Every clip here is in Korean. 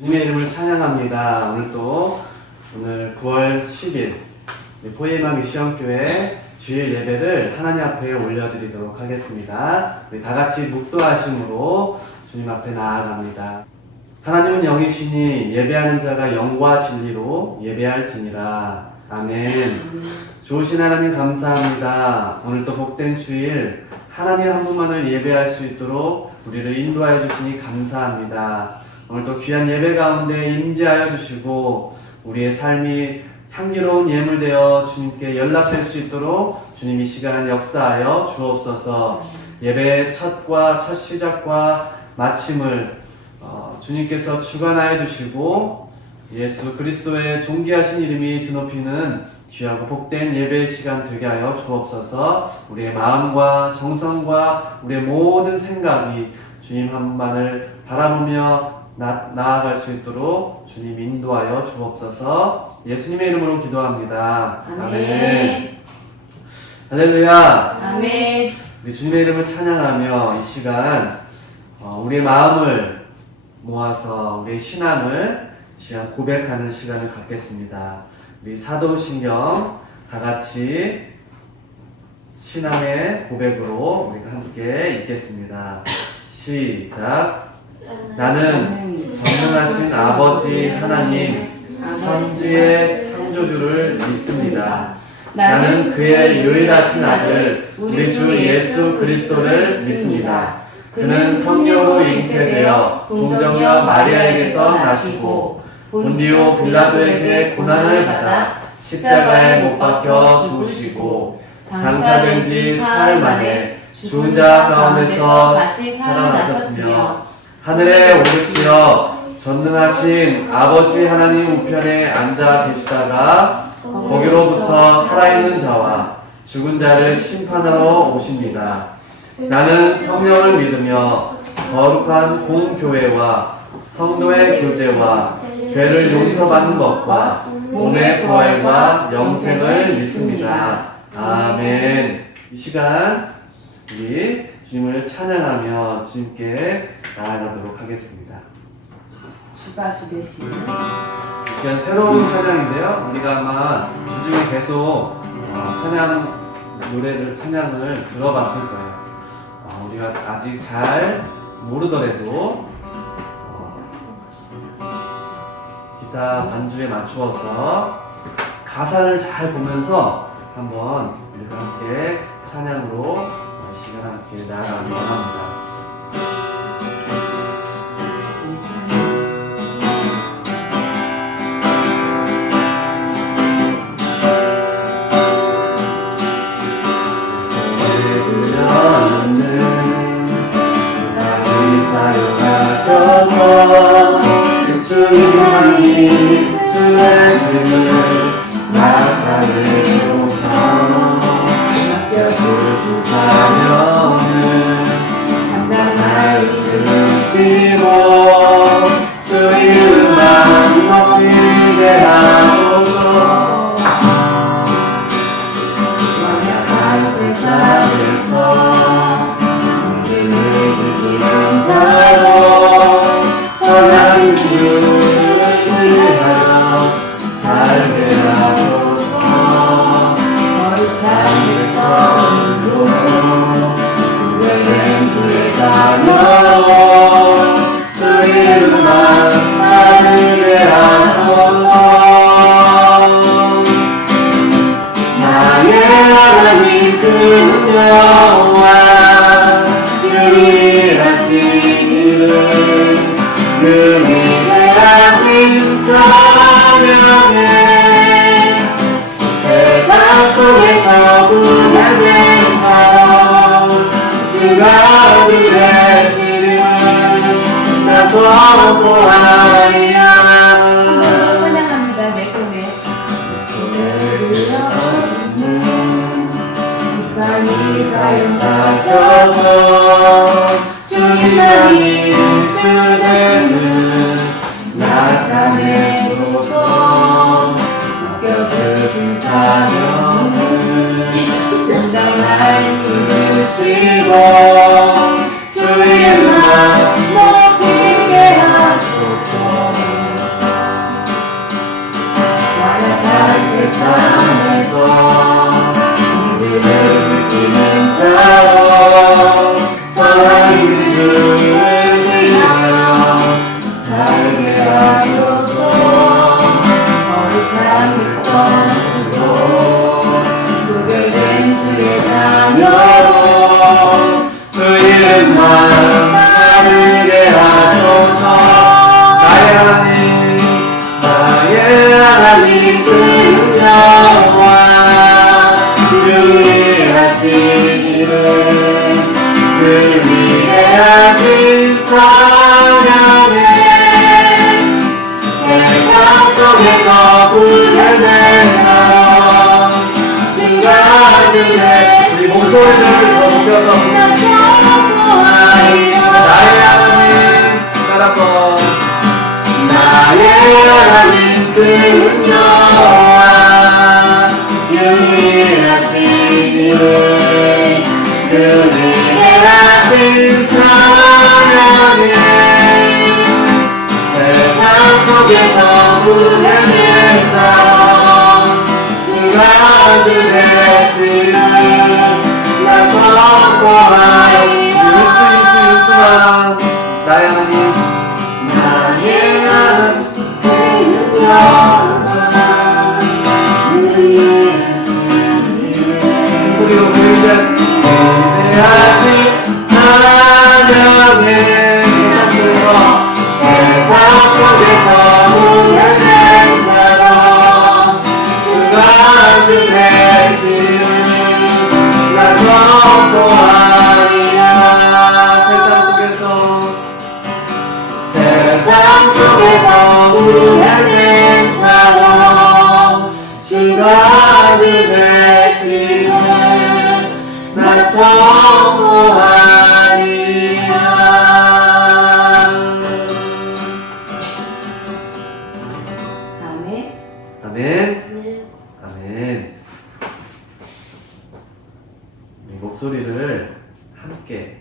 주님의 이름을 찬양합니다. 오늘 9월 10일 포에마 미션교회 주일 예배를 하나님 앞에 올려드리도록 하겠습니다. 우리 다같이 묵도하심으로 주님 앞에 나아갑니다. 하나님은 영이시니 예배하는 자가 영과 진리로 예배할지니라. 아멘. 좋으신 하나님 감사합니다. 오늘도 복된 주일 하나님 한 분만을 예배할 수 있도록 우리를 인도하여 주시니 감사합니다. 오늘도 귀한 예배 가운데 임재하여 주시고 우리의 삶이 향기로운 예물되어 주님께 연락될 수 있도록 주님 이 시간 역사하여 주옵소서. 예배의 첫 시작과 마침을 주님께서 주관하여 주시고 예수 그리스도의 존귀하신 이름이 드높이는 귀하고 복된 예배의 시간 되게 하여 주옵소서. 우리의 마음과 정성과 우리의 모든 생각이 주님 한 분만을 바라보며 나아갈 수 있도록 주님 인도하여 주옵소서. 예수님의 이름으로 기도합니다. 아멘. 할렐루야. 아멘. 우리 주님의 이름을 찬양하며 이 시간 우리의 마음을 모아서 우리의 신앙을 시간 고백하는 시간을 갖겠습니다. 우리 사도신경 다같이 신앙의 고백으로 우리가 함께 읽겠습니다. 시작. 나는 전능하신 아버지 하나님 천지의 창조주를 믿습니다. 나는 그의 유일하신 아들 우리 주 예수 그리스도를 믿습니다. 그는 성령으로 잉태되어 동정녀 마리아에게서 나시고 본디오 빌라도에게 고난을 받아 십자가에 못 박혀 죽으시고 장사된 지 사흘 만에 죽은 자 가운데서 다시 살아나셨으며 하늘에 오르시어 전능하신 아버지 하나님 우편에 앉아 계시다가 거기로부터 살아있는 자와 죽은 자를 심판하러 오십니다. 나는 성령을 믿으며 거룩한 공교회와 성도의 교제와 죄를 용서받는 것과 몸의 부활과 영생을 믿습니다. 아멘. 이 시간 우리 주님을 찬양하며 주님께 나아가도록 하겠습니다. 주가 주되시는 이 시간 새로운 찬양인데요. 우리가 아마 주중에 계속 찬양을 들어봤을 거예요. 우리가 아직 잘 모르더라도 기타 반주에 맞추어서 가사를 잘 보면서 한번 우리가 함께 찬양으로 시간 함께 나아가기 원합니다. 사용하셔서 주님 하나님 주의 짐을 나타내소서. 맡겨주신 사명을 감당하여 이끄시고 주 이름만 높이게 하소서. 완악한 세상에서 믿음을 지키는 자로 선하신 주를 의지하여 살게 하소서. 거룩한 일선으로 구별된 주의 자녀로 주 이름만 나누게 하소서. 나의 하나님 그 여호와 유일하신 이름 그 위대하신 찬양에 세상 속에서 구별된 자로 주가 주되시는 나 선포하리라. 찬양합니다. 내 손에 들어있는 지팡이 사용하셔서 주님 하나님 주 되시는 나타내소서. 맡겨주신 사명을 감당하여 이끄시고 주 이름만 높이게 하소서. 일어서 나의 하나님 따라서 나의 하나님 그는 여호와 유일하신 이름 그는 일하신 찬양해 세상 속에서 구원의 자원 주가 주 되시는 나 선포하리 육수만 나의 하나님 나의 하나님 소리로 위대하신 사랑의 세상 속에서 우연된 사랑 주가 주 되시는 나 선포하리라 세상 속에서 우연된 사랑 주가 주 되시는 나 선포하리라. 아멘. 아멘. 아멘. 이 목소리를 함께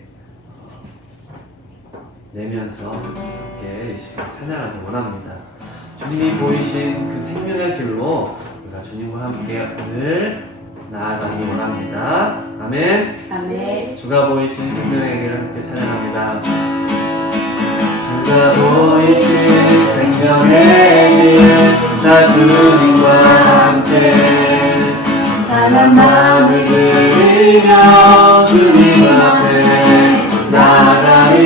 내면서 함께 이 시간 찬양하기 원합니다. 주님이 보이신 그 생명의 길로 우리가 주님과 함께 늘 나아가기 원합니다. 아멘. 아멘. 주가 보이신 생명의 길을 함께 찬양합니다. 주가 보이신 생명의 길, 나 주님과 함께 사랑 마음을 드리며 주님 앞에 나가리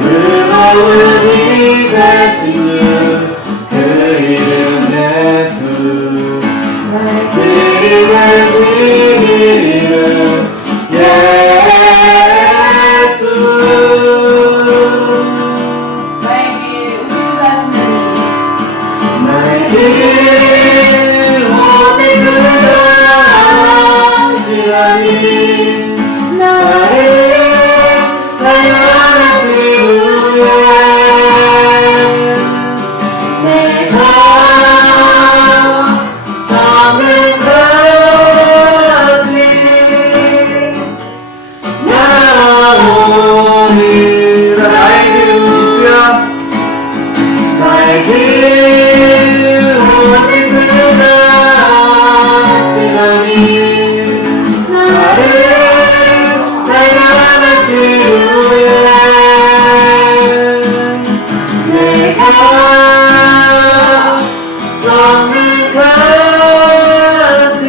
의로우니 되시는 그 이름 예수 나의 길이 되신 이름 예수 나의 길 우리가 하시는 나의 길 오직 그가 지나니 나의 다양하신 후에 내가 정끝까지 나오리라. 나의 길은 이수야 나의 길 오직 그가 지나니 나를 다양하신 후에 내가 정끝까지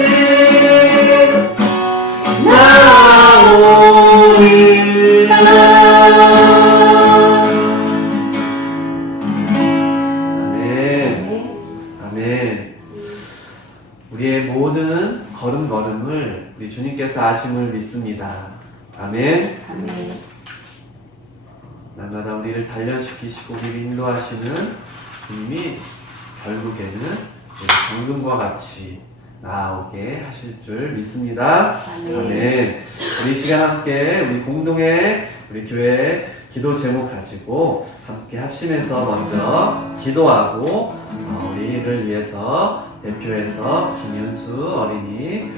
나오리라. 아멘. 우리의 모든 걸음걸음을 우리 주님께서 아심을 믿습니다. 아멘. 아멘. 날마다 우리를 단련시키시고 우리를 인도하시는 주님이 결국에는 우리 정금과 같이 나오게 하실 줄 믿습니다. 아멘. 아멘. 우리 이 시간 함께 우리 공동의 우리 교회 기도 제목 가지고 함께 합심해서 먼저 기도하고 우리를 위해서 대표해서 김윤수 어린이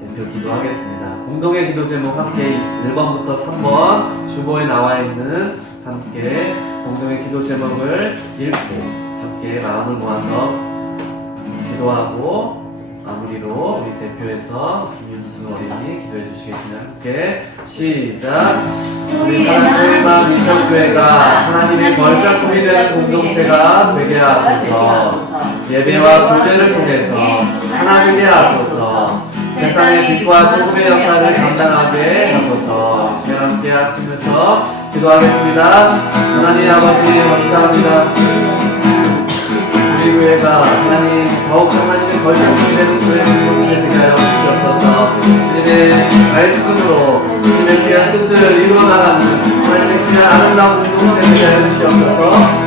대표 기도하겠습니다. 공동의 기도 제목 함께 1번부터 3번 주보에 나와 있는 함께 공동의 기도 제목을 읽고 함께 마음을 모아서 기도하고 마무리로 우리 대표해서 김윤수 어린이 기도해 주시겠습니다. 함께 시작. 우리 사랑교회 마음 미션교회가 하나님의 걸작품이 되는 공동체가 되게 하소서. 예배와 교제를 통해서 하나님의 하소서. 세상의 빛과 소금의 역할을 감당하게 하소서. 시간 함께 하시면서 기도하겠습니다. 하나님 아버지 감사합니다. 우리 교회가 하나님 더욱 하나님의 걸작품이 되는 교회 공동체 되게 하여 주시옵소서. 주님의 말씀으로 주님의 귀한 뜻을 이루어나가는 하나님의 귀한 아름다운 공동체 되게 하여 주시옵소서.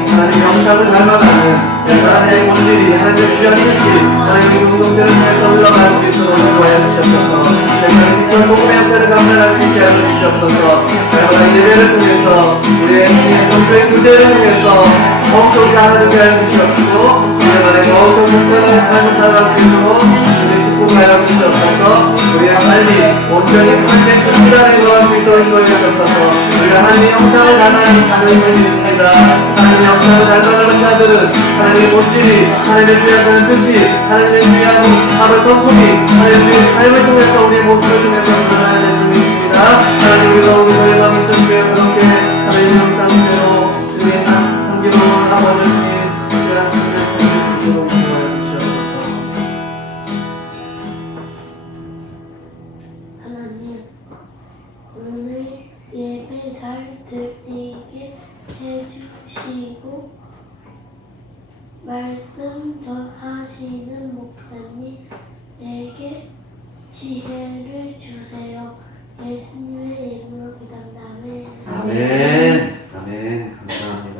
하나님 영상을 닮아가는 하나님의 본질이 하나님의 귀한 뜻이 하나님의 공동체를 통해서 흘러갈 수 있도록 인도하여 주시옵소서. 세상의 빛과 복음의 역사를 감당할 수 있게 하여 주시옵소서. 여러분 예배를 통해서 우리의 성도의 교제를 통해서 더욱더 우리가 하나님께 하여 주시옵시고 우리만의 더욱더 복잡한 삶을 살아갈 수 있도록 주님의 축복을 하여 주시옵소서. 우리의 삶이 온전히 하나님의 뜻을 안에 거할 수 있도록 인도해 주옵소서. 우리가 하나님의 형상을 닮아가는 자들이 있습니다. 하나님의 형상을 닮아가는 자들은 하나님의 본질이 하나님의 주야하는 뜻이 하나님의 주야하는 아버 성품이 하나님의 삶을 통해서 우리의 모습을 통해서 드러나야 될 줄이 있습니다. 하나님 우리가 오늘 저희가 미션교회 그렇게 하나님의 형상대로 주의 한기로운 아버지 주님 주의 하나님의 삶을 지도록 인도하여 주시옵소서. 하나님, 오늘 예배 잘 드리게 해주시고 말씀 전하시는 목사님에게 지혜를 주세요. 예수님의 이름으로 기도합니다. 아멘. 아멘. 감사합니다.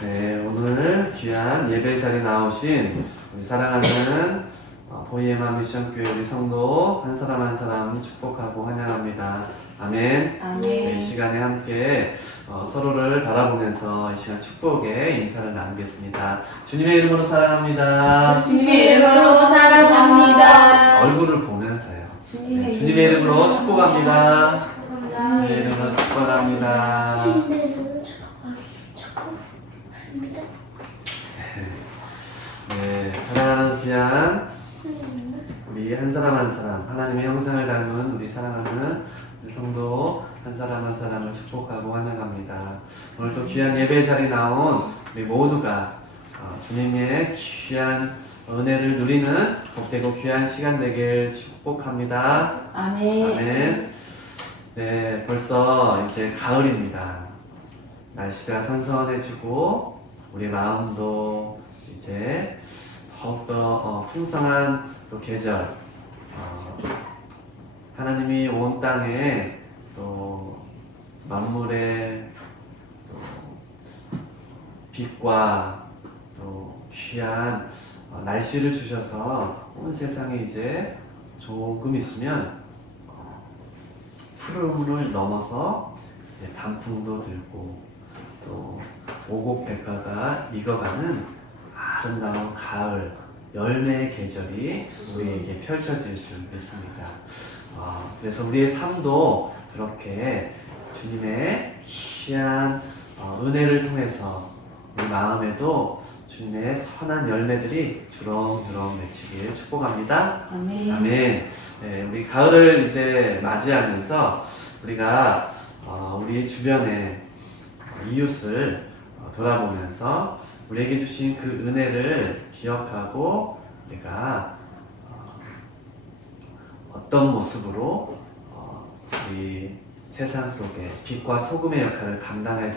네, 오늘 귀한 예배 자리에 나오신 우리 사랑하는 보이에마 미션교회 우리 성도 한 사람 한 사람 축복하고 환영합니다. 아멘. 네, 이 시간에 함께 서로를 바라보면서 이 시간 축복의 인사를 나누겠습니다. 주님의 이름으로 사랑합니다. 주님의 이름으로 사랑합니다. 얼굴을 보면서요. 네, 주님의 이름으로 축복합니다. 주님의 이름으로 축복합니다. 주님의 이름으로 축복합니다. 네, 사랑하는 귀한 우리 한 사람 한 사람 하나님의 형상을 닮은 우리 사랑하는 우리 성도 한 사람 한 사람을 축복하고 환영합니다. 오늘 또 귀한 예배 자리 나온 우리 모두가 주님의 귀한 은혜를 누리는 복되고 귀한 시간 되길 축복합니다. 아멘. 아멘. 네, 벌써 이제 가을입니다. 날씨가 선선해지고 우리 마음도 이제 더욱더 풍성한 또 계절, 하나님이 온 땅에 또 만물의 또 빛과 또 귀한 날씨를 주셔서 온 세상에 이제 조금 있으면 푸름을 넘어서 이제 단풍도 들고 또 오곡백화가 익어가는 아름다운 가을 열매의 계절이 우리에게 펼쳐질 줄 믿습니다. 그래서 우리의 삶도 그렇게 주님의 귀한 은혜를 통해서 우리 마음에도 주님의 선한 열매들이 주렁주렁 맺히길 축복합니다. 아멘. 아멘. 네, 우리 가을을 이제 맞이하면서 우리가 우리 주변의 이웃을 돌아보면서 우리에게 주신 그 은혜를 기억하고 우리가 어떤 모습으로 우리 세상 속에 빛과 소금의 역할을 감당해야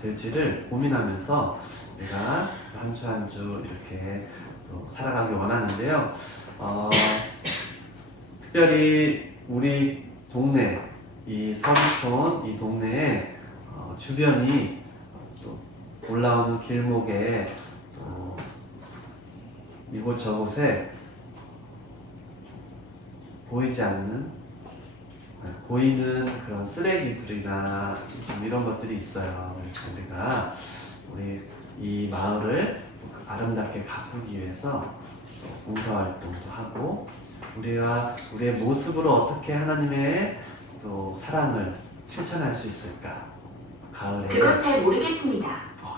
될지를 고민하면서 우리가 한 주 한 주 이렇게 또 살아가기 원하는데요. 특별히 우리 동네, 이 서구촌 이 동네에 주변이 또 올라오는 길목에 또 이곳저곳에 보이지 않는 보이는 그런 쓰레기들이나 좀 이런 것들이 있어요. 그래서 우리가 우리 이 마을을 아름답게 가꾸기 위해서 봉사활동도 하고 우리가 우리의 모습으로 어떻게 하나님의 또 사랑을 실천할 수 있을까? 가을에 그건 잘 모르겠습니다.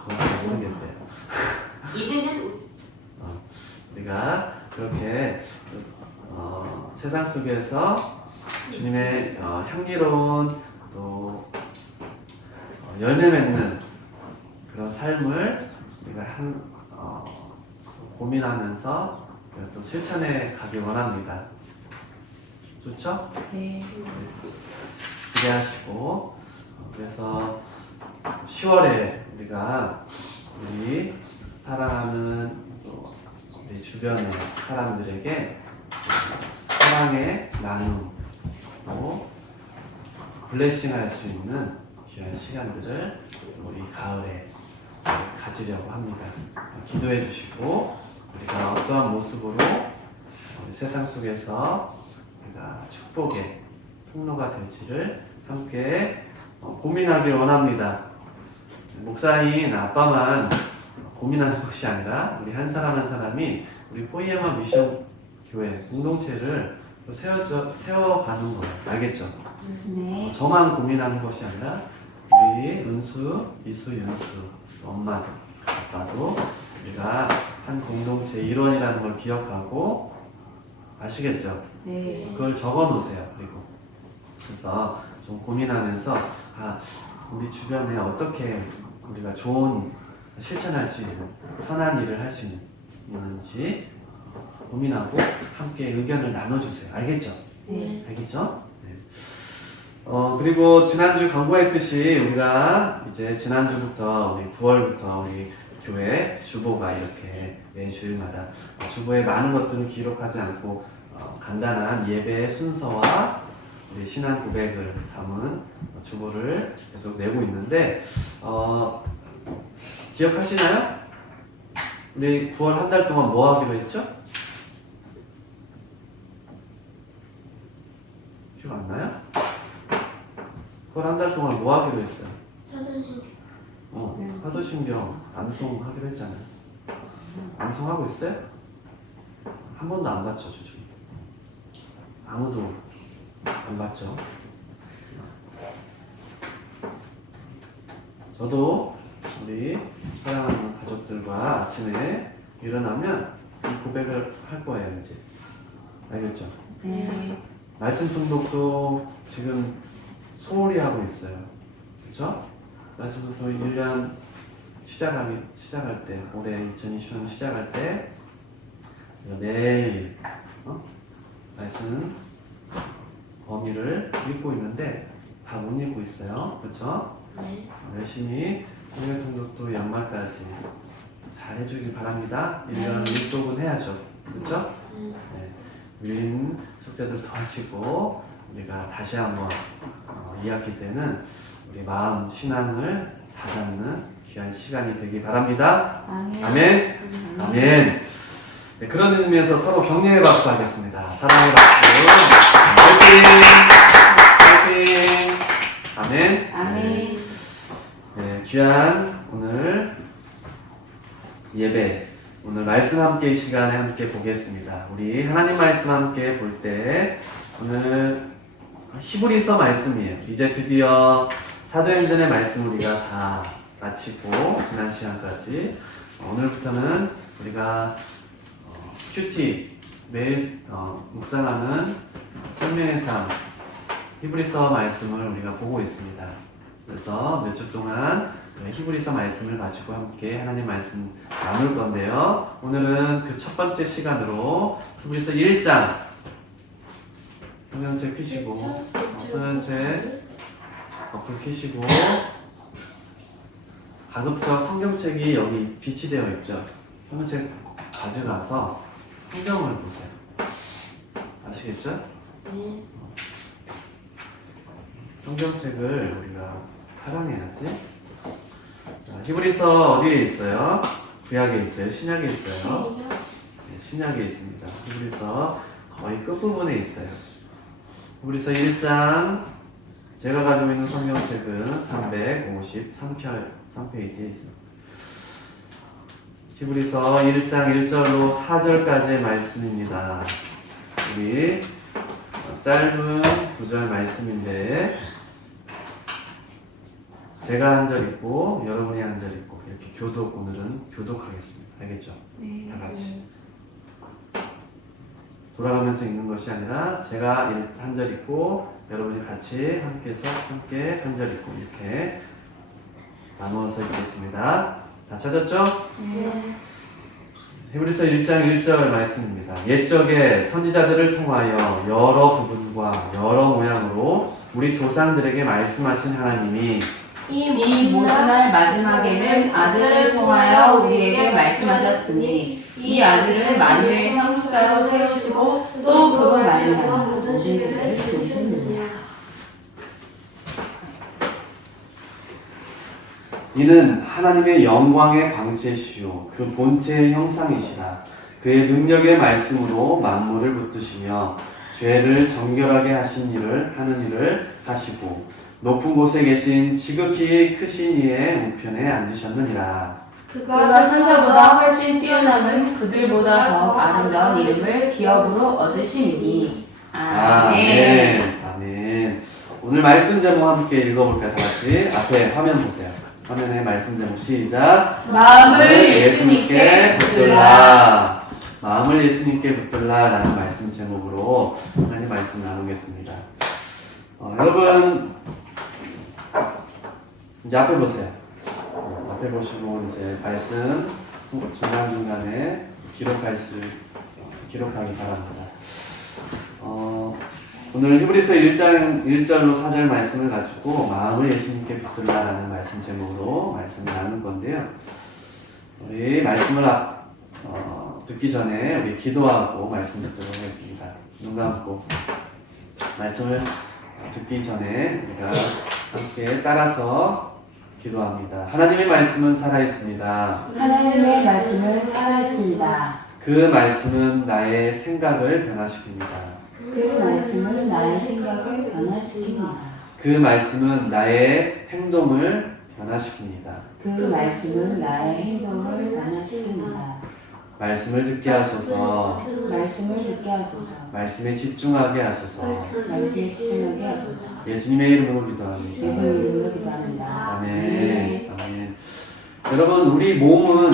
그건 잘 모르겠대요. 이제는 우리가 그렇게 세상 속에서 주님의 향기로운 또 열매 맺는 그런 삶을 우리가 고민하면서 우리가 또 실천해 가기 원합니다. 좋죠? 네. 기대하시고 그래서 10월에 우리가 우리 사랑하는 또 우리 주변의 사람들에게 사랑의 나눔 또 블레싱 할 수 있는 귀한 시간들을 우리 가을에 가지려고 합니다. 기도해 주시고 우리가 어떠한 모습으로 세상 속에서 우리가 축복의 통로가 될지를 함께 고민하길 원합니다. 목사인 아빠만 고민하는 것이 아니라 우리 한 사람 한 사람이 우리 포이에마 미션 교회 공동체를 세워가는 거예요. 알겠죠? 네. 저만 고민하는 것이 아니라 우리 은수, 이수, 윤수, 엄마도 아빠도 우리가 한 공동체 일원이라는 걸 기억하고 아시겠죠? 네. 그걸 적어 놓으세요. 그리고 그래서 좀 고민하면서 우리 주변에 어떻게 우리가 좋은 실천할 수 있는 선한 일을 할 수 있는지 고민하고 함께 의견을 나눠주세요. 알겠죠? 네. 알겠죠? 네. 그리고 지난주 광고했듯이 우리가 이제 지난주부터 우리 9월부터 우리 교회 주보가 이렇게 매주일마다 주보에 많은 것들을 기록하지 않고 간단한 예배의 순서와 우리 신앙 고백을 담은 주보를 계속 내고 있는데 기억하시나요? 우리 9월 한 달 동안 뭐 하기로 했죠? 기억 안 나요? 9월 한 달 동안 뭐 하기로 했어요? 사도신경 암송하기로 했잖아요. 암송하고 있어요? 한 번도 안 봤죠, 주중. 아무도 안 봤죠. 저도 우리 사랑하는 가족들과 아침에 일어나면 이 고백을 할 거예요, 이제. 알겠죠? 네. 말씀 통독도 지금 소홀히 하고 있어요. 그쵸? 말씀 통독 1년 시작할 때, 올해 2020년 시작할 때, 매일, 말씀 범위를 읽고 있는데, 다 못 읽고 있어요. 그쵸? 네. 열심히 성경 통독도 연말까지 잘 해주길 바랍니다. 1년 1독은 해야죠. 그쵸? 네. 밀린 숙제들 더 하시고 우리가 다시 한번 2학기 때는 우리 마음 신앙을 다잡는 귀한 시간이 되길 바랍니다. 아멘. 아멘. 아멘. 네, 그런 의미에서 서로 격려의 박수 하겠습니다. 사랑의 박수. 화이팅! 화이팅! 아멘. 아멘. 네, 귀한 오늘 예배, 오늘 말씀 함께 시간에 함께 보겠습니다. 우리 하나님 말씀 함께 볼 때 오늘 히브리서 말씀이에요. 이제 드디어 사도행전의 말씀 우리가 다 마치고 지난 시간까지 오늘부터는 우리가 큐티 매일 묵상하는 생명의 삶 히브리서 말씀을 우리가 보고 있습니다. 그래서 몇 주 동안 히브리서 말씀을 가지고 함께 하나님 말씀 나눌 건데요. 오늘은 그 첫 번째 시간으로 히브리서 1장 성경책 펴시고 성경책 어플 켜시고 가급적 성경책이 여기 빛이 되어 있죠. 성경책 가져가서 성경을 보세요. 아시겠죠? 네. 성경책을 우리가 사랑해야지. 히브리서 어디에 있어요? 구약에 있어요? 신약에 있어요? 네, 신약에 있습니다. 히브리서 거의 끝부분에 있어요. 히브리서 1장 제가 가지고 있는 성경책은 353페이지에 있습니다. 히브리서 1장 1절로 4절까지의 말씀입니다. 우리 짧은 구절 말씀인데 제가 한 절 읽고 여러분이 한 절 읽고 이렇게 오늘은 교독하겠습니다. 알겠죠? 네. 다 같이 돌아가면서 읽는 것이 아니라 제가 한 절 읽고 여러분이 같이 함께 한 절 읽고 이렇게 나누어서 읽겠습니다. 다 찾았죠? 네. 히브리서 1장 1절 말씀입니다. 옛적에 선지자들을 통하여 여러 부분과 여러 모양으로 우리 조상들에게 말씀하신 하나님이 이 모든 날 마지막에는 아들을 통하여 우리에게 말씀하셨으니 이 아들을 만유의 상속자로 세우시고 또 그로 말미암아 모든 시대를 지으셨느니라. 이는 하나님의 영광의 광채시요 그 본체의 형상이시라. 그의 능력의 말씀으로 만물을 붙드시며 죄를 정결하게 하신 일을 하는 일을 하시고 높은 곳에 계신 지극히 크신 이의 우편에 앉으셨느니라. 그가 천사보다 훨씬 뛰어남은 그들보다 더 아름다운 이름을 기업으로 얻으시니. 아멘. 아멘. 오늘 말씀 제목 함께 읽어볼까요? 다 같이 앞에 화면 보세요. 화면에 말씀 제목 시작. 마음을 예수님께 붙들라. 마음을 예수님께 붙들라 라는 말씀 제목으로 하나님 말씀 나누겠습니다. 여러분 이제 앞에 보세요. 앞에 보시고 이제 말씀 중간중간에 기록하기 바랍니다. 오늘 히브리서 1장 1절로 4절 말씀을 가지고 마음을 예수님께 붙들라라는 말씀 제목으로 말씀을 나눌 건데요. 우리 말씀을 듣기 전에 우리 기도하고 말씀 듣도록 하겠습니다. 눈 감고 말씀을 듣기 전에 우리가 함께 따라서 기도합니다. 하나님의 말씀은 살아있습니다. 하나님의 말씀은 살아있습니다. 그 말씀은 나의 생각을 변화시킵니다. 그 말씀은 나의 생각을 변화시킵니다. 그 말씀은 나의 행동을 변화시킵니다. 그 말씀은 나의 행동을 변화시킵니다. 말씀을 듣게 하소서. 말씀을 듣게 하소서. 말씀에 집중하게 하소서. 말씀에 집중하게 하소서. 예수님의 이름으로 기도합니다. 예수님 이름으로 기도합니다. 아멘. 아멘. 여러분, 우리 몸은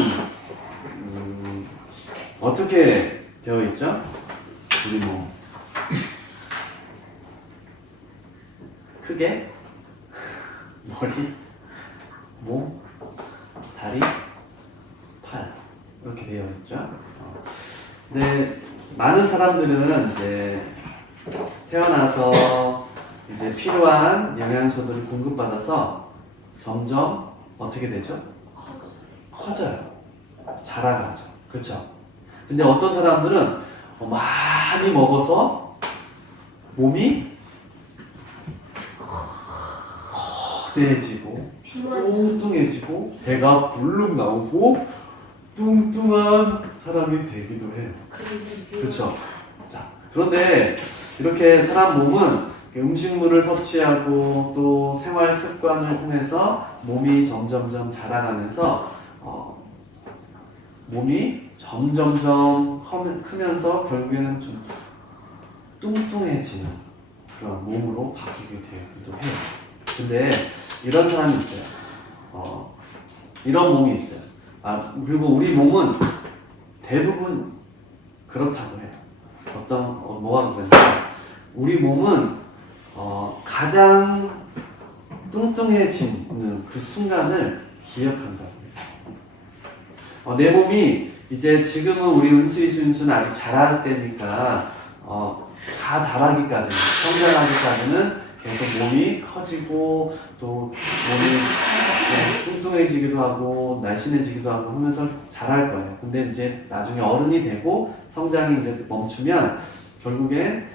어떻게 되어 있죠? 우리 몸. 크게 머리, 몸, 다리, 팔 이렇게 되어 있죠. 근데 많은 사람들은 이제 태어나서 이제 필요한 영양소들을 공급받아서 점점 어떻게 되죠? 커져요. 자라가죠. 그렇죠? 근데 어떤 사람들은 많이 먹어서 몸이 거대해지고 뚱뚱해지고 배가 불룩 나오고 뚱뚱한 사람이 되기도 해요. 그렇죠? 자, 그런데 이렇게 사람 몸은 음식물을 섭취하고 또 생활 습관을 통해서 몸이 점점점 자라가면서 몸이 점점점 크면서 결국에는 좀 뚱뚱해지는 그런 몸으로 바뀌게 되기도 해요. 근데 이런 사람이 있어요. 이런 몸이 있어요. 그리고 우리 몸은 대부분 그렇다고 해요. 뭐가 그러냐면 우리 몸은 가장 뚱뚱해지는 그 순간을 기억한다고 해요. 내 몸이 이제 지금은 우리 은수이 순수는 아직 자랄 때니까 다 자라기까지는, 성장하기까지는 계속 몸이 커지고 또 몸이 뚱뚱해지기도 하고 날씬해지기도 하고 하면서 자랄 거예요. 근데 이제 나중에 어른이 되고 성장이 이제 멈추면 결국엔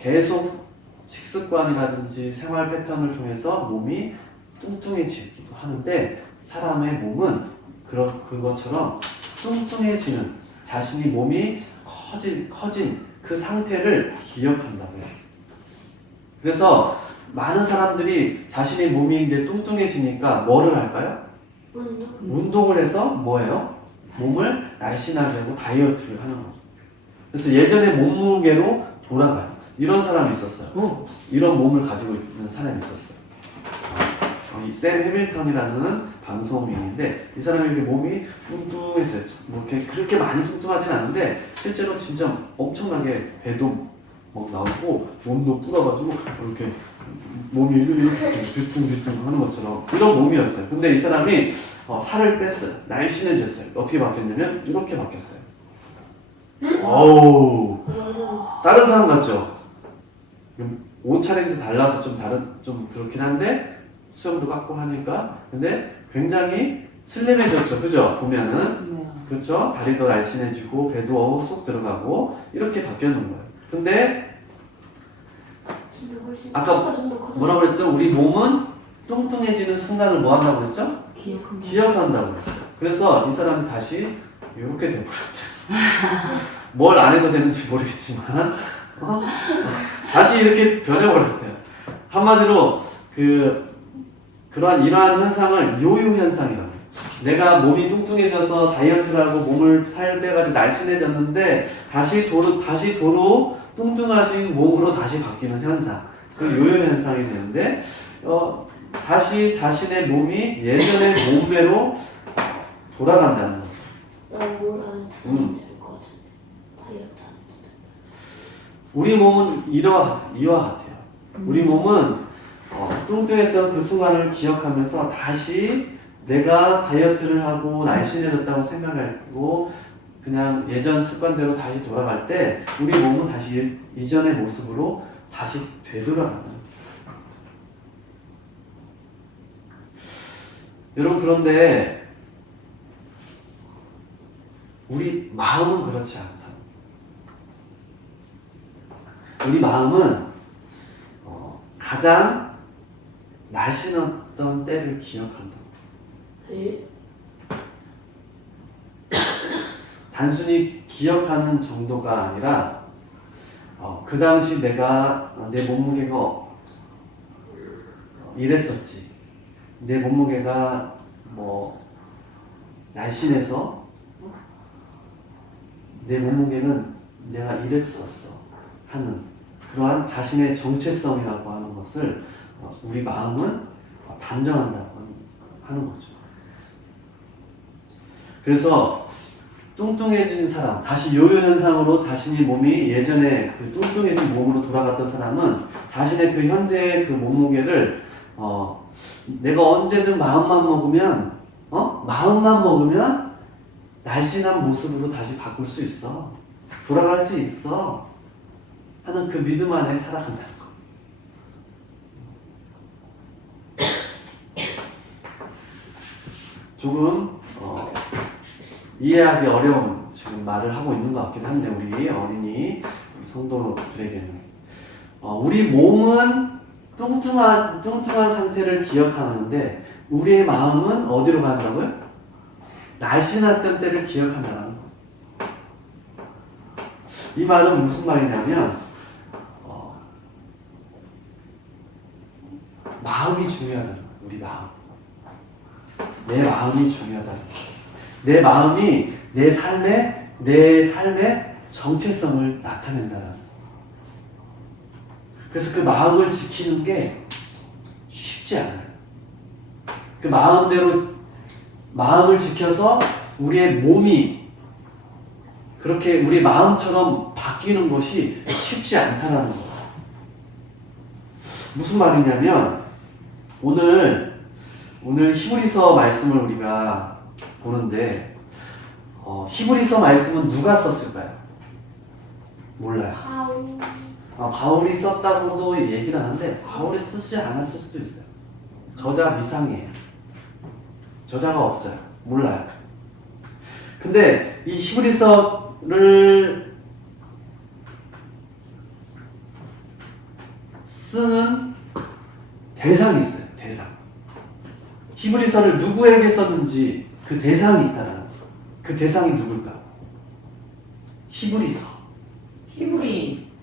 계속 식습관이라든지 생활 패턴을 통해서 몸이 뚱뚱해지기도 하는데 사람의 몸은 그것처럼 뚱뚱해지는 자신이 몸이 커진 그 상태를 기억한다고 해요. 그래서 많은 사람들이 자신의 몸이 이제 뚱뚱해지니까 뭐를 할까요? 운동을 해서 뭐예요? 몸을 날씬하게 하고 다이어트를 하는 거죠. 그래서 예전에 몸무게로 돌아가요. 이런 사람이 있었어요. 이런 몸을 가지고 있는 사람이 있었어요. 이 샘 해밀턴이라는 방송인인데 이 사람이 이렇게 몸이 뚱뚱했어요. 뭐 그렇게 많이 뚱뚱하진 않은데 실제로 진짜 엄청나게 배도 막 나오고 몸도 불어가지고 이렇게 몸이 이렇게 뒤뚱뒤뚱 하는 것처럼 이런 몸이었어요. 근데 이 사람이 살을 뺐어요. 날씬해졌어요. 어떻게 바뀌었냐면 이렇게 바뀌었어요. 어우, 다른 사람 같죠? 옷차림도 달라서 좀 그렇긴 한데 수염도 깎고 하니까 근데 굉장히 슬림해졌죠. 그죠? 보면은 그렇죠? 다리도 날씬해지고 배도 쏙 들어가고 이렇게 바뀌었는 거예요. 근데 아까 뭐라고 그랬죠? 우리 몸은 뚱뚱해지는 순간을 뭐 한다고 그랬죠? 기억한다고 그랬어요. 그래서 이 사람이 다시 이렇게 돼버렸대요. 뭘 안 해도 되는지 모르겠지만 다시 이렇게 변해버렸대요. 한마디로 그러한 이러한 현상을 요요 현상이라고 해요. 내가 몸이 뚱뚱해져서 다이어트를 하고 몸을 살 빼가지고 날씬해졌는데 다시 도로 뚱뚱하신 몸으로 다시 바뀌는 현상, 그 요요 현상이 되는데 다시 자신의 몸이 예전의 몸매로 돌아간다는 거죠. 뭘안 쓰면 될것 같은데. 다이어트 안 쓰면. 우리 몸은 이와 같아요. 우리 몸은 뚱뚱했던 그 순간을 기억하면서 다시 내가 다이어트를 하고 날씬해졌다고 생각하고 그냥 예전 습관대로 다시 돌아갈 때 우리 몸은 다시 이전의 모습으로 다시 되돌아간다. 여러분, 그런데 우리 마음은 그렇지 않다. 우리 마음은 가장 날씬했던 때를 기억한다. 네. 단순히 기억하는 정도가 아니라 그 당시 내 몸무게가 이랬었지. 내 몸무게가 날씬해서 내 몸무게는 내가 이랬었어 하는 그러한 자신의 정체성이라고 하는 것을 우리 마음은 단정한다고 하는 거죠. 그래서 뚱뚱해진 사람, 다시 요요 현상으로 자신의 몸이 예전에 그 뚱뚱해진 몸으로 돌아갔던 사람은 자신의 그 현재의 그 몸무게를 내가 언제든 마음만 먹으면 날씬한 모습으로 다시 바꿀 수 있어. 돌아갈 수 있어. 하는 그 믿음 안에 살아간다는 거. 조금 이해하기 어려운 지금 말을 하고 있는 것 같긴 한데 우리 어린이 성도들에게는 우리 몸은 뚱뚱한 상태를 기억하는데 우리의 마음은 어디로 간다고요? 날씬했던 때를 기억한다는 거. 이 말은 무슨 말이냐면 마음이 중요하다는 거예요. 우리 마음. 내 마음이 중요하다는 거예요. 내 마음이 내 삶의 정체성을 나타낸다는 거예요. 그래서 그 마음을 지키는 게 쉽지 않아요. 그 마음을 지켜서 우리의 몸이 그렇게 우리 마음처럼 바뀌는 것이 쉽지 않다는 거예요. 무슨 말이냐면 오늘 히브리서 말씀을 우리가 보는데 히브리서 말씀은 누가 썼을까요? 몰라요. 바울이 썼다고도 얘기를 하는데 바울이 쓰지 않았을 수도 있어요. 저자 미상이에요. 저자가 없어요. 몰라요. 근데 이 히브리서를 쓰는 대상이 있어요. 대상. 히브리서를 누구에게 썼는지 그 대상이 있다는 거예요. 그 대상이 누굴까? 히브리서.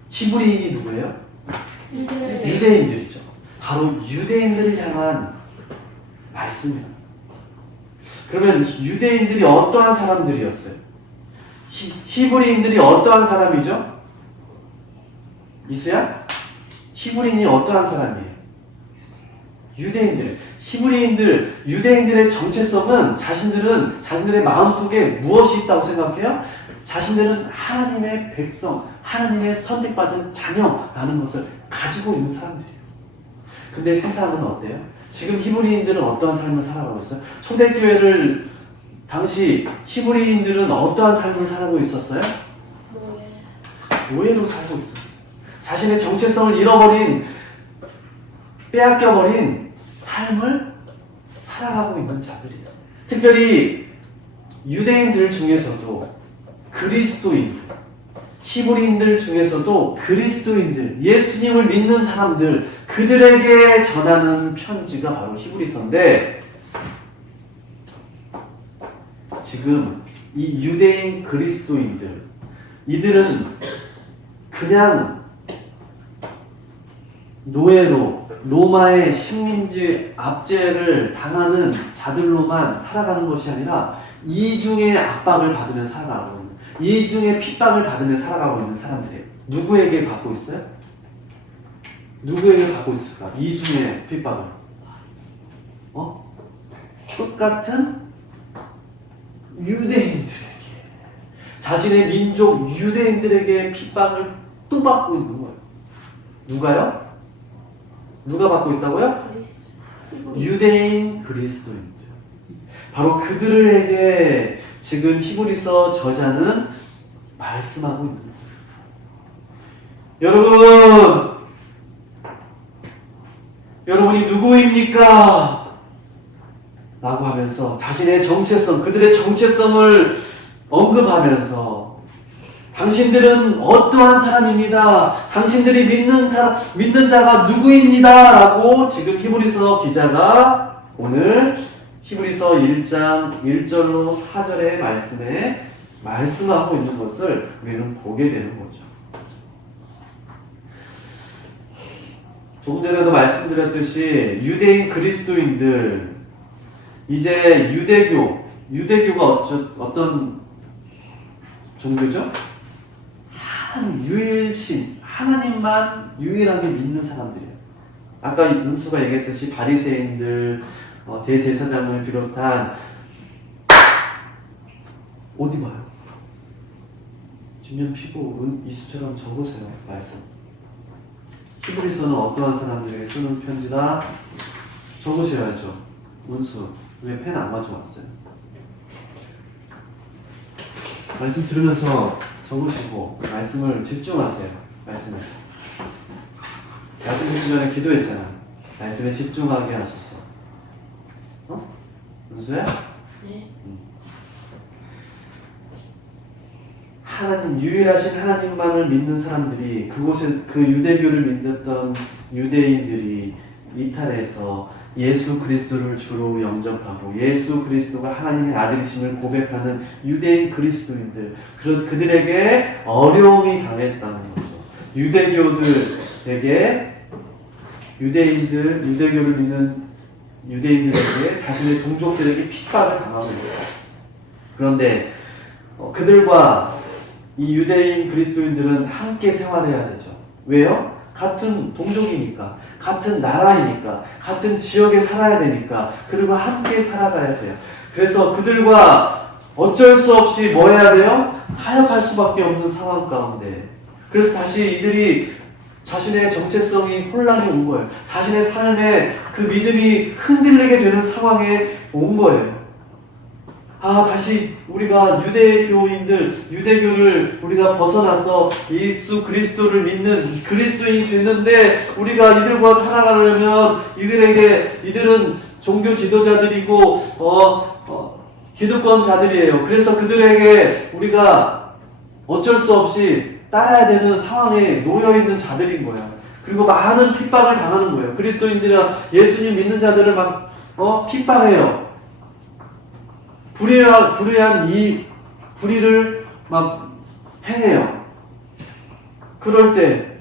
히브리인이 누구예요? 유대인들이죠. 바로 유대인들을 향한 말씀이에요. 그러면 유대인들이 어떠한 사람들이었어요? 히브리인들이 어떠한 사람이죠? 이수야? 히브리인이 어떠한 사람이에요? 유대인들의 정체성은 자신들의 마음속에 무엇이 있다고 생각해요? 자신들은 하나님의 백성, 하나님의 선택받은 자녀라는 것을 가지고 있는 사람들이에요. 근데 세상은 어때요? 지금 히브리인들은 어떠한 삶을 살아가고 있어요? 초대교회를 당시 히브리인들은 어떠한 삶을 살아가고 있었어요? 노예로 살고 있었어요. 자신의 정체성을 잃어버린, 빼앗겨버린 삶을 살아가고 있는 자들이에요. 특별히 유대인들 중에서도 그리스도인들, 히브리인들 중에서도 그리스도인들, 예수님을 믿는 사람들, 그들에게 전하는 편지가 바로 히브리서인데 지금 이 유대인 그리스도인들, 이들은 그냥 노예로 로마의 식민지 압제를 당하는 자들로만 살아가는 것이 아니라 이중의 압박을 받으며 살아가고 있는, 이중의 핍박을 받으며 살아가고 있는 사람들이에요. 누구에게 갖고 있어요? 누구에게 갖고 있을까? 이중의 핍박을. 똑같은 유대인들에게, 자신의 민족 유대인들에게 핍박을 또 받고 있는 거예요. 누가요? 누가 받고 있다고요? 그리스. 유대인 그리스도인들. 바로 그들에게 지금 히브리서 저자는 말씀하고 있는 거예요. 여러분이 누구입니까? 라고 하면서 자신의 정체성, 그들의 정체성을 언급하면서 당신들은 어떠한 사람입니다. 당신들이 믿는 자가 누구입니다. 라고 지금 히브리서 기자가 오늘 히브리서 1장 1절로 4절의 말씀에 말씀하고 있는 것을 우리는 보게 되는 거죠. 조금 전에도 말씀드렸듯이 유대인 그리스도인들, 이제 유대교가 어떤 종교죠? 하나님, 유일신, 하나님만 유일하게 믿는 사람들이에요. 아까 은수가 얘기했듯이 바리새인들, 대제사장을 비롯한, 어디 봐요? 뒷면 피고 이수처럼 적으세요. 말씀. 히브리서는 어떠한 사람들에게 쓰는 편지다? 적으셔야죠. 은수, 왜 펜 안 가져왔어요? 말씀 들으면서 적으시고 말씀을 집중하세요. 말씀 듣기 전에 기도했잖아. 말씀에 집중하게 하소서. 은수야? 네. 하나님, 유일하신 하나님만을 믿는 사람들이, 그곳에 그 유대교를 믿었던 유대인들이 이탈해서 예수 그리스도를 주로 영접하고 예수 그리스도가 하나님의 아들이심을 고백하는 유대인 그리스도인들, 그들에게 어려움이 당했다는 거죠. 유대교들에게, 유대교를 믿는 유대인들에게, 자신의 동족들에게 핍박을 당하고 있어요. 그런데 그들과 이 유대인 그리스도인들은 함께 생활해야 되죠. 왜요? 같은 동족이니까, 같은 나라이니까, 같은 지역에 살아야 되니까 그들과 함께 살아가야 돼요. 그래서 그들과 어쩔 수 없이 뭐 해야 돼요? 타협할 수밖에 없는 상황 가운데, 그래서 다시 이들이 자신의 정체성이 혼란이 온 거예요. 자신의 삶에 그 믿음이 흔들리게 되는 상황에 온 거예요. 다시 우리가 유대교를 우리가 벗어나서 예수 그리스도를 믿는 그리스도인이 됐는데, 우리가 이들과 살아가려면 이들은 종교 지도자들이고 기득권자들이에요. 그래서 그들에게 우리가 어쩔 수 없이 따라야 되는 상황에 놓여 있는 자들인 거야. 그리고 많은 핍박을 당하는 거예요. 그리스도인들은 예수님 믿는 자들을 막 핍박해요. 불의한 이 불의를 막 행해요. 그럴 때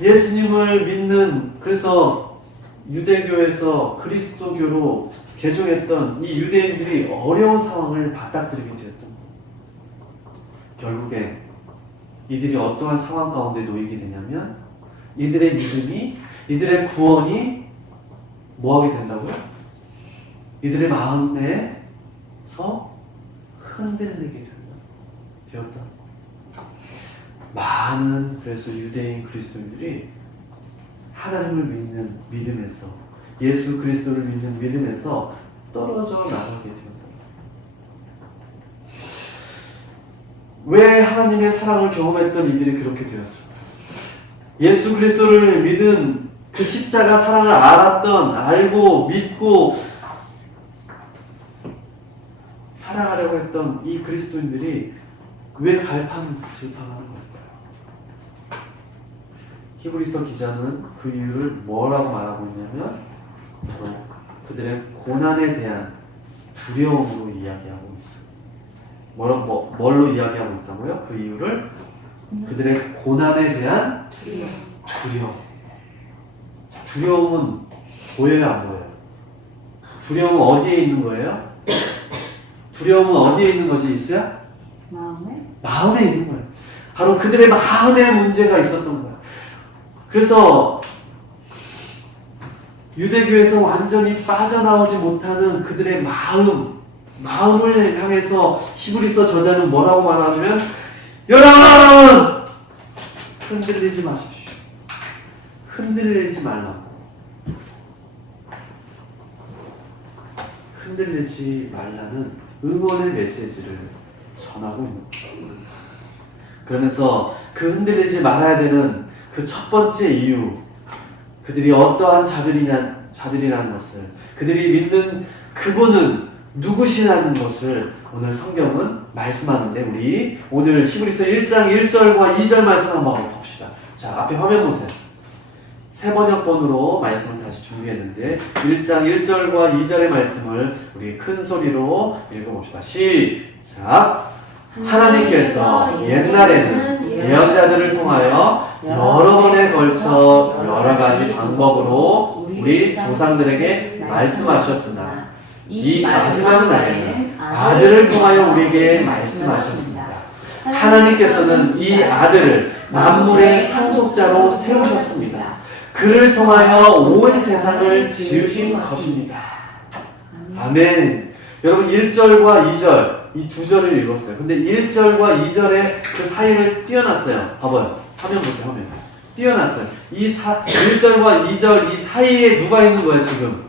예수님을 믿는, 그래서 유대교에서 그리스도교로 개종했던 이 유대인들이 어려운 상황을 맞닥뜨리게 되었던 거예요. 결국에 이들이 어떠한 상황 가운데 놓이게 되냐면, 이들의 믿음이, 이들의 구원이 뭐하게 된다고요? 이들의 마음에서 흔들리게 되었다. 많은, 그래서 유대인 그리스도인들이 하나님을 믿는 믿음에서, 예수 그리스도를 믿는 믿음에서 떨어져 나가게 되었다. 왜 하나님의 사랑을 경험했던 이들이 그렇게 되었을까? 예수 그리스도를 믿은, 그 십자가 사랑을 알고 믿고 살아가려고 했던 이 그리스도인들이 왜 갈팡질팡하는 걸까요? 히브리서 기자는 그 이유를 뭐라고 말하고 있냐면, 그들의 고난에 대한 두려움으로 이야기하고 있어요. 뭘로 이야기하고 있다고요? 그 이유를 그들의 고난에 대한 두려움. 자, 두려움은 보여요, 안 보여요? 두려움은 어디에 있는 거예요? 두려움은 어디에 있는 거지, 이수야? 마음에 있는 거예요. 바로 그들의 마음에 문제가 있었던 거예요. 그래서 유대교에서 완전히 빠져나오지 못하는 그들의 마음을 향해서 히브리서 저자는 뭐라고 말하냐면, 여러분! 흔들리지 마십시오. 흔들리지 말라고. 흔들리지 말라는 응원의 메시지를 전하고 있는 거예요. 그러면서 그 흔들리지 말아야 되는 그 첫 번째 이유, 그들이 어떠한 자들이라는 것을, 그들이 믿는 그분은 누구시라는 것을 오늘 성경은 말씀하는데, 우리 오늘 히브리서 1장 1절과 2절 말씀 한번 봅시다. 자, 앞에 화면 보세요. 새 번역본으로 말씀을 다시 준비했는데 1장 1절과 2절의 말씀을 우리 큰 소리로 읽어봅시다. 시작! 하나님께서 옛날에는 예언자들을 통하여 여러 번에 걸쳐 여러 가지 방법으로 우리 조상들에게 말씀하셨으나 이 마지막 날에는 아들을 통하여 우리에게 말씀하셨습니다. 하나님께서는 이 아들을 만물의 상속자로 세우셨습니다. 그를 통하여 온 세상을 지으신 것입니다. 아멘. 여러분 1절과 2절 이 두 절을 읽었어요. 근데 1절과 2절의 그 사이를 띄어놨어요. 봐봐요. 화면 보세요. 화면. 띄어놨어요. 1절과 2절 이 사이에 누가 있는 거야 지금?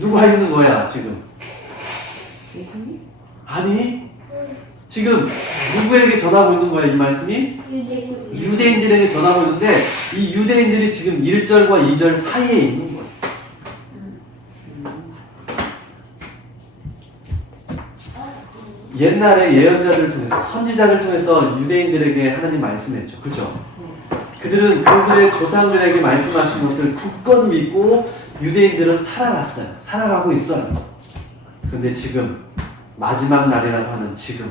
누가 있는 거야 지금? 예수님? 아니 지금 누구에게 전하고 있는 거야 이 말씀이? 유대인들에게 전하고 있는데 이 유대인들이 지금 1절과 2절 사이에 있는 거야. 옛날에 예언자들을 통해서 선지자를 통해서 유대인들에게 하나님 말씀했죠. 그죠? 그들은 그들의 조상들에게 말씀하신 것을 굳건히 믿고 유대인들은 살아갔어요. 살아가고 있어요. 근데 지금 마지막 날이라고 하는 지금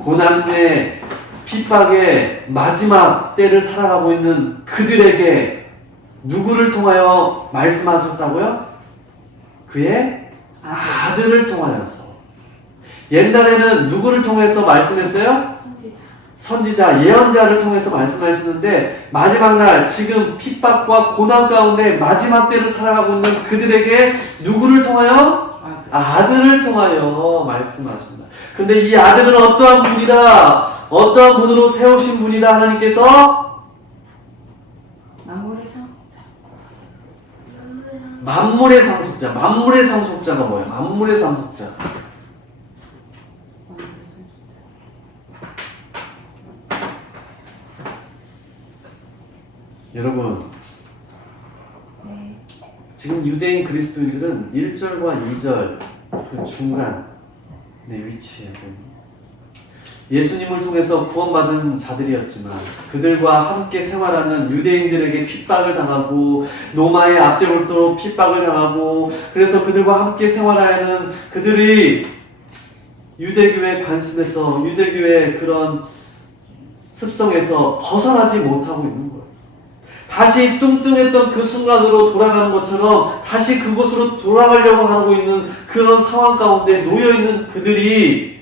고난의 핍박의 마지막 때를 살아가고 있는 그들에게 누구를 통하여 말씀하셨다고요? 그의 아들을 통하여서. 옛날에는 누구를 통해서 말씀했어요? 선지자, 예언자를 통해서 말씀하셨는데 마지막 날 지금 핍박과 고난 가운데 마지막 때를 살아가고 있는 그들에게 누구를 통하여? 아들을 통하여 말씀하신다. 근데 이 아들은 어떠한 분이다? 어떠한 분으로 세우신 분이다? 하나님께서? 만물의 상속자. 만물의 상속자가 뭐예요? 만물의 상속자. 여러분, 지금 유대인 그리스도인들은 1절과 2절 그 중간에 위치해 있거든요. 예수님을 통해서 구원받은 자들이었지만 그들과 함께 생활하는 유대인들에게 핍박을 당하고 로마의 압제로도 핍박을 당하고 그래서 그들과 함께 생활하는 그들이 유대교의 관습에서 유대교의 그런 습성에서 벗어나지 못하고 있는 거예요. 다시 뚱뚱했던 그 순간으로 돌아가는 것처럼 다시 그곳으로 돌아가려고 하고 있는 그런 상황 가운데 놓여있는 그들이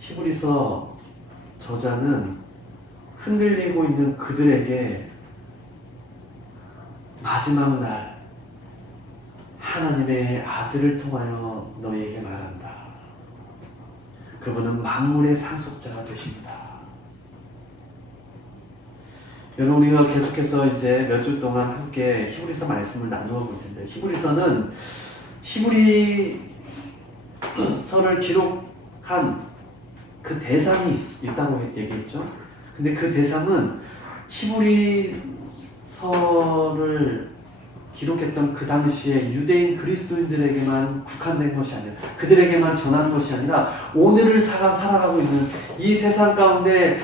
히브리서 저자는 흔들리고 있는 그들에게 마지막 날 하나님의 아들을 통하여 너희에게 말한다. 그분은 만물의 상속자가 되십니다. 여러분, 우리가 계속해서 이제 몇 주 동안 함께 히브리서 말씀을 나누어 볼 텐데, 히브리서는 히브리서를 기록한 그 대상이 있다고 얘기했죠. 근데 그 대상은 히브리서를 기록했던 그 당시에 유대인 그리스도인들에게만 국한된 것이 아니라 그들에게만 전한 것이 아니라 오늘을 살아가고 있는 이 세상 가운데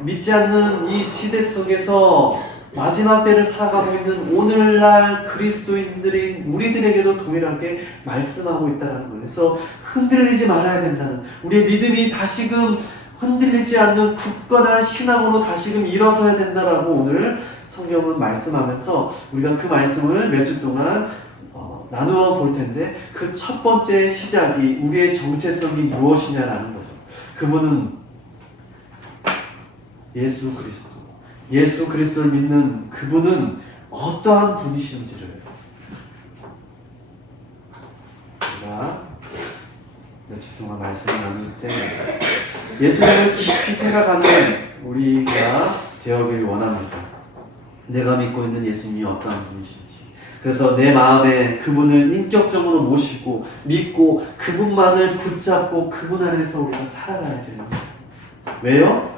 믿지 않는 이 시대 속에서 마지막 때를 살아가고 있는 오늘날 그리스도인들인 우리들에게도 동일하게 말씀하고 있다는 거예요. 그래서 흔들리지 말아야 된다는, 우리의 믿음이 다시금 흔들리지 않는 굳건한 신앙으로 다시금 일어서야 된다라고 오늘 성경은 말씀하면서 우리가 그 말씀을 몇 주 동안 나누어 볼 텐데, 그 첫 번째 시작이 우리의 정체성이 무엇이냐라는 거죠. 그분은 예수 그리스도. 예수 그리스도를 믿는 그분은 어떠한 분이신지를 우리가 몇 주 동안 말씀을 나눌 때 예수님을 깊이 생각하는 우리가 되어길 원합니다. 내가 믿고 있는 예수님이 어떠한 분이신지. 그래서 내 마음에 그분을 인격적으로 모시고 믿고 그분만을 붙잡고 그분 안에서 우리가 살아가야 돼요. 왜요?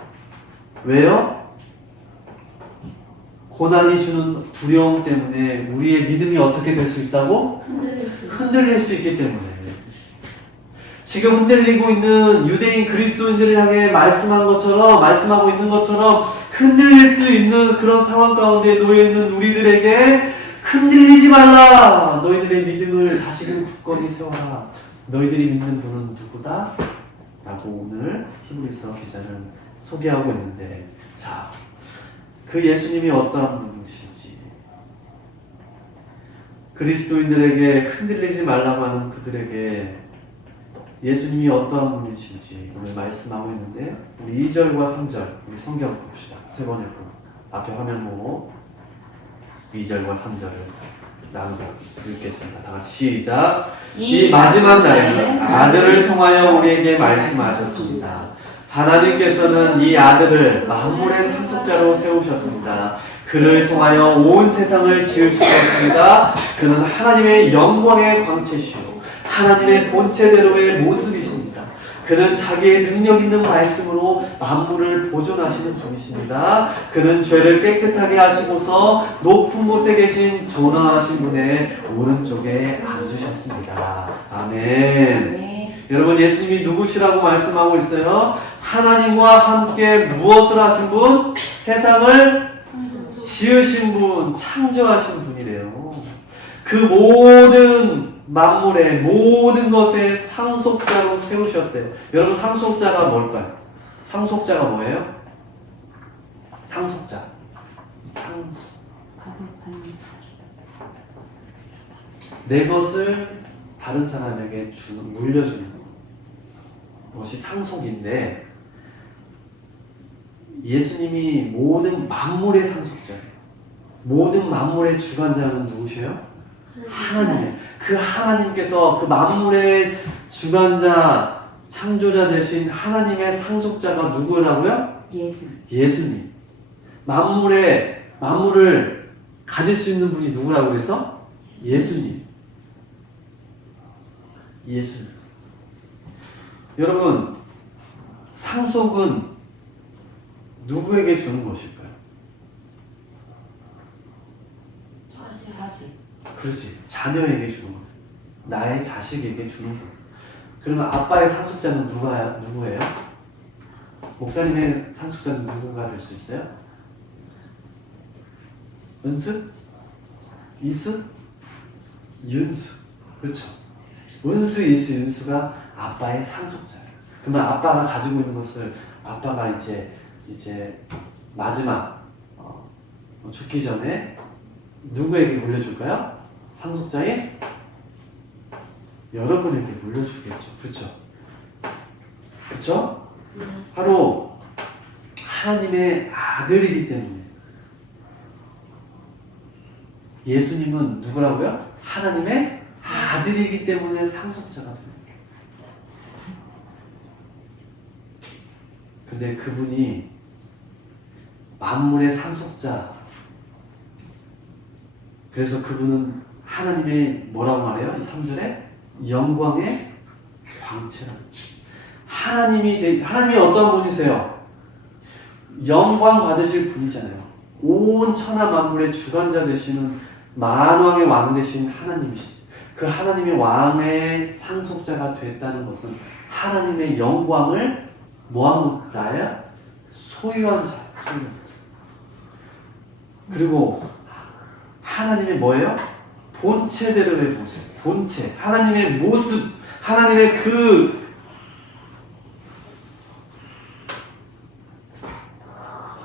왜요? 고난이 주는 두려움 때문에 우리의 믿음이 어떻게 될 수 있다고? 흔들릴 수 있기 때문에. 지금 흔들리고 있는 유대인 그리스도인들을 향해 말씀하고 있는 것처럼 흔들릴 수 있는 그런 상황 가운데 놓여 있는 우리들에게 흔들리지 말라. 너희들의 믿음을 다시금 굳건히 세워라. 너희들이 믿는 분은 누구다? 라고 오늘 히브리서 기자는 소개하고 있는데, 자, 그 예수님이 어떠한 분이신지, 그리스도인들에게 흔들리지 말라고 하는 그들에게 예수님이 어떠한 분이신지 오늘 말씀하고 있는데, 우리 2절과 3절 우리 성경 봅시다. 세 번에 앞에 화면 보고 2절과 3절을 나누고 읽겠습니다. 다 같이 시작. 이 마지막 날에는 아들을 통하여 우리에게 말씀하셨습니다. 하나님께서는 이 아들을 만물의 상속자로 세우셨습니다. 그를 통하여 온 세상을 지으셨습니다. 그는 하나님의 영광의 광채시오 하나님의 본체대로의 모습이십니다. 그는 자기의 능력 있는 말씀으로 만물을 보존하시는 분이십니다. 그는 죄를 깨끗하게 하시고서 높은 곳에 계신 존귀하신 분의 오른쪽에 앉으셨습니다. 아멘. 네. 여러분, 예수님이 누구시라고 말씀하고 있어요? 하나님과 함께 무엇을 하신 분? 세상을 지으신 분, 창조하신 분이래요. 그 모든 만물의 모든 것의 상속자로 세우셨대요. 여러분, 상속자가 뭘까요? 상속자가 뭐예요? 상속자. 내 것을 다른 사람에게 물려주는 것이 상속인데, 예수님이 모든 만물의 상속자예요. 모든 만물의 주관자는 누구세요? 하나님. 그 하나님께서 그 만물의 주관자, 창조자 되신 하나님의 상속자가 누구라고요? 예수님. 만물을 가질 수 있는 분이 누구라고 해서? 예수님. 여러분, 상속은 누구에게 주는 것일까요? 자식. 그렇지. 자녀에게 주는 거예요. 나의 자식에게 주는 거예요. 그러면 아빠의 상속자는 누구예요? 목사님의 상속자는 누구가 될 수 있어요? 은수? 이수? 윤수. 그렇죠. 은수, 이수, 윤수가 아빠의 상속자예요. 그러면 아빠가 가지고 있는 것을 아빠가 이제 마지막 죽기 전에 누구에게 물려줄까요? 상속자인 여러분에게 물려주겠죠. 그렇죠? 바로 하나님의 아들이기 때문에. 예수님은 누구라고요? 하나님의 아들이기 때문에 상속자가 됩니다. 근데 그분이 만물의 상속자, 그래서 그분은 하나님의 뭐라고 말해요? 3절에 영광의 광채라. 하나님이 어떤 분이세요? 영광 받으실 분이잖아요. 온 천하 만물의 주관자 되시는 만왕의 왕 되신 하나님이시죠. 그 하나님의 왕의 상속자가 됐다는 것은 하나님의 영광을 뭐한 자예요? 소유한 자. 그리고 하나님의 뭐예요? 본체대로의 모습, 본체, 하나님의 모습, 하나님의 그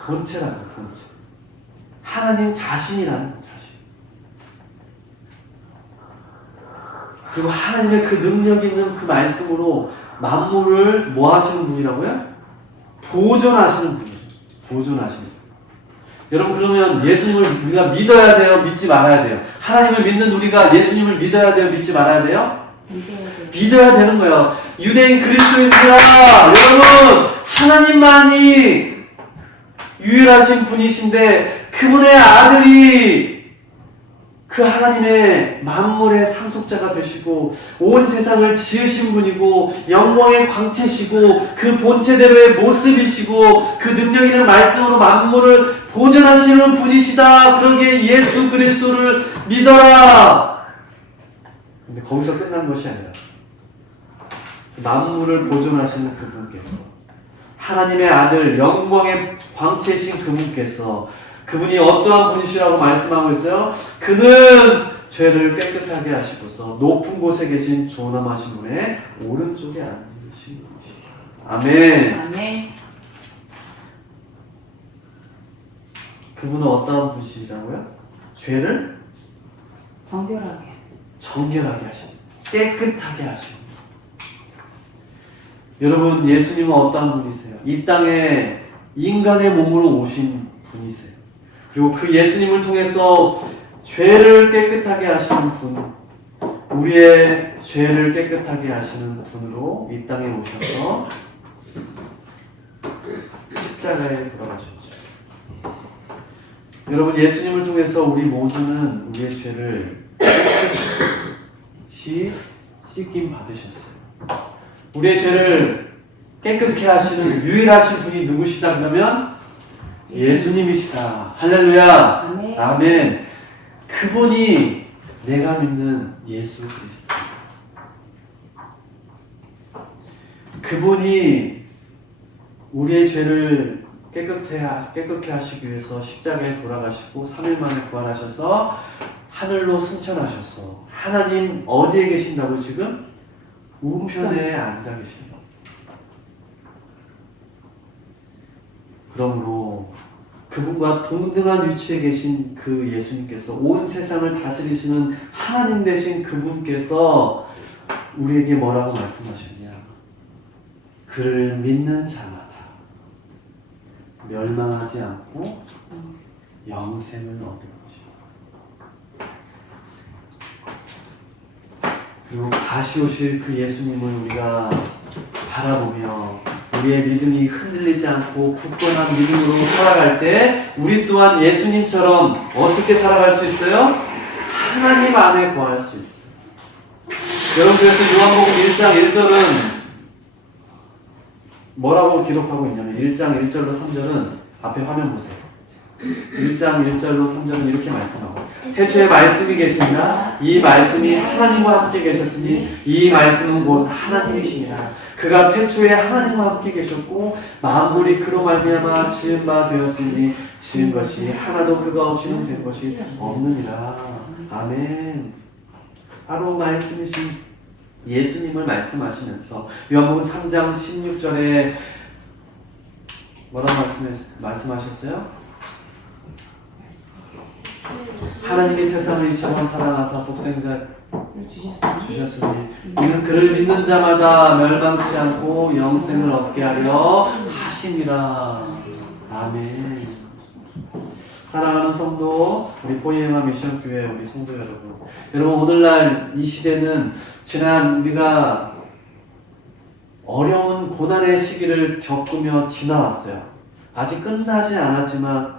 본체라는 거예요, 본체. 하나님 자신이라는 거예요, 자신. 그리고 하나님의 그 능력 있는 그 말씀으로 만물을 뭐 하시는 분이라고요? 보존하시는 분이에요. 보존하시는 분. 여러분, 그러면 예수님을 우리가 믿어야 돼요? 믿지 말아야 돼요? 하나님을 믿는 우리가 예수님을 믿어야 돼요? 믿지 말아야 돼요? 믿어야 되는 거예요. 유대인 그리스도인들아, 여러분, 하나님만이 유일하신 분이신데 그분의 아들이 그 하나님의 만물의 상속자가 되시고 온 세상을 지으신 분이고 영광의 광채시고 그 본체대로의 모습이시고 그 능력 있는 말씀으로 만물을 보존하시는 분이시다. 그러기에 예수 그리스도를 믿어라. 근데 거기서 끝난 것이 아니라 만물을 보존하시는 그분께서 하나님의 아들 영광의 광채이신 그분께서 그분이 어떠한 분이시라고 말씀하고 있어요? 그는 죄를 깨끗하게 하시고서 높은 곳에 계신 존엄하신 분의 오른쪽에 앉으신 분이시다. 아멘. 아멘. 그분은 어떠한 분이시라고요? 죄를 정결하게 하시는, 깨끗하게 하시는. 여러분, 예수님은 어떠한 분이세요? 이 땅에 인간의 몸으로 오신 분이세요. 그리고 그 예수님을 통해서 죄를 깨끗하게 하시는 분, 우리의 죄를 깨끗하게 하시는 분으로 이 땅에 오셔서 십자가에 돌아가셨죠. 여러분, 예수님을 통해서 우리 모두는 우리의 죄를 깨끗이 씻김 받으셨어요. 우리의 죄를 깨끗게 하시는 유일하신 분이 누구시다 그러면 예수님이시다. 할렐루야. 아멘. 아멘. 그분이 내가 믿는 예수 그리스도. 그분이 우리의 죄를 깨끗게 하시기 위해서 십자가에 돌아가시고 3일 만에 부활하셔서 하늘로 승천하셔서 하나님 어디에 계신다고 지금? 우편에 앉아 계신다. 그러므로 그분과 동등한 위치에 계신 그 예수님께서 온 세상을 다스리시는 하나님 되신 그분께서 우리에게 뭐라고 말씀하셨냐? 그를 믿는 자마다 멸망하지 않고 영생을 얻을 것이다. 그리고 다시 오실 그 예수님을 우리가 바라보며 우리의 믿음이 흔들리지 않고 굳건한 믿음으로 살아갈 때 우리 또한 예수님처럼 어떻게 살아갈 수 있어요? 하나님 안에 거할 수 있어요. 여러분, 그래서 요한복음 1장 1절은 뭐라고 기록하고 있냐면 1장 1절로 3절은 앞에 화면 보세요. 1장 1절로 3절은 이렇게 말씀하고 태초에 말씀이 계시니라 이 말씀이 하나님과 함께 계셨으니 이 말씀은 곧 하나님이시니라. 그가 태초에 하나님과 함께 계셨고 만물이 그로 말미암아 지은 바 되었으니 지은 것이 하나도 그가 없이는 된 것이 없느니라. 아멘. 바로 말씀이신 예수님을 말씀하시면서 요한복음 3장 16절에 뭐라고 말씀하셨어요? 하나님이 세상을 이처럼 사랑하사 독생자를 주셨으니 이는 그를 믿는 자마다 멸망치 않고 영생을 얻게 하려 하심이라. 아멘. 사랑하는 성도, 우리 포이에마 미션교회 우리 성도 여러분, 여러분 오늘날 이 시대는 지난 우리가 어려운 고난의 시기를 겪으며 지나왔어요. 아직 끝나지 않았지만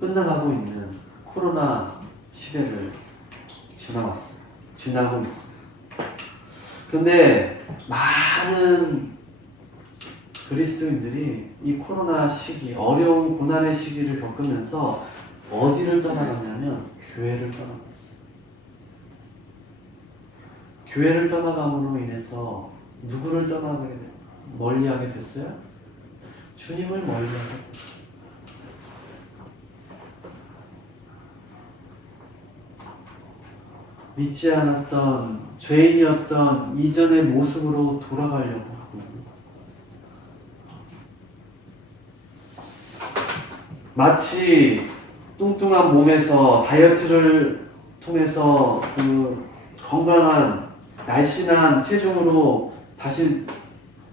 끝나가고 있는 코로나 시대를 지나고 있어요. 그런데 많은 그리스도인들이 이 코로나 시기, 어려운 고난의 시기를 겪으면서 어디를 떠나갔냐면 교회를 떠나갔어요. 교회를 떠나감으로 인해서 누구를 멀리하게 됐어요? 주님을 멀리하고 믿지 않았던 죄인이었던 이전의 모습으로 돌아가려고 하고 마치 뚱뚱한 몸에서 다이어트를 통해서 그 건강한 날씬한 체중으로 다시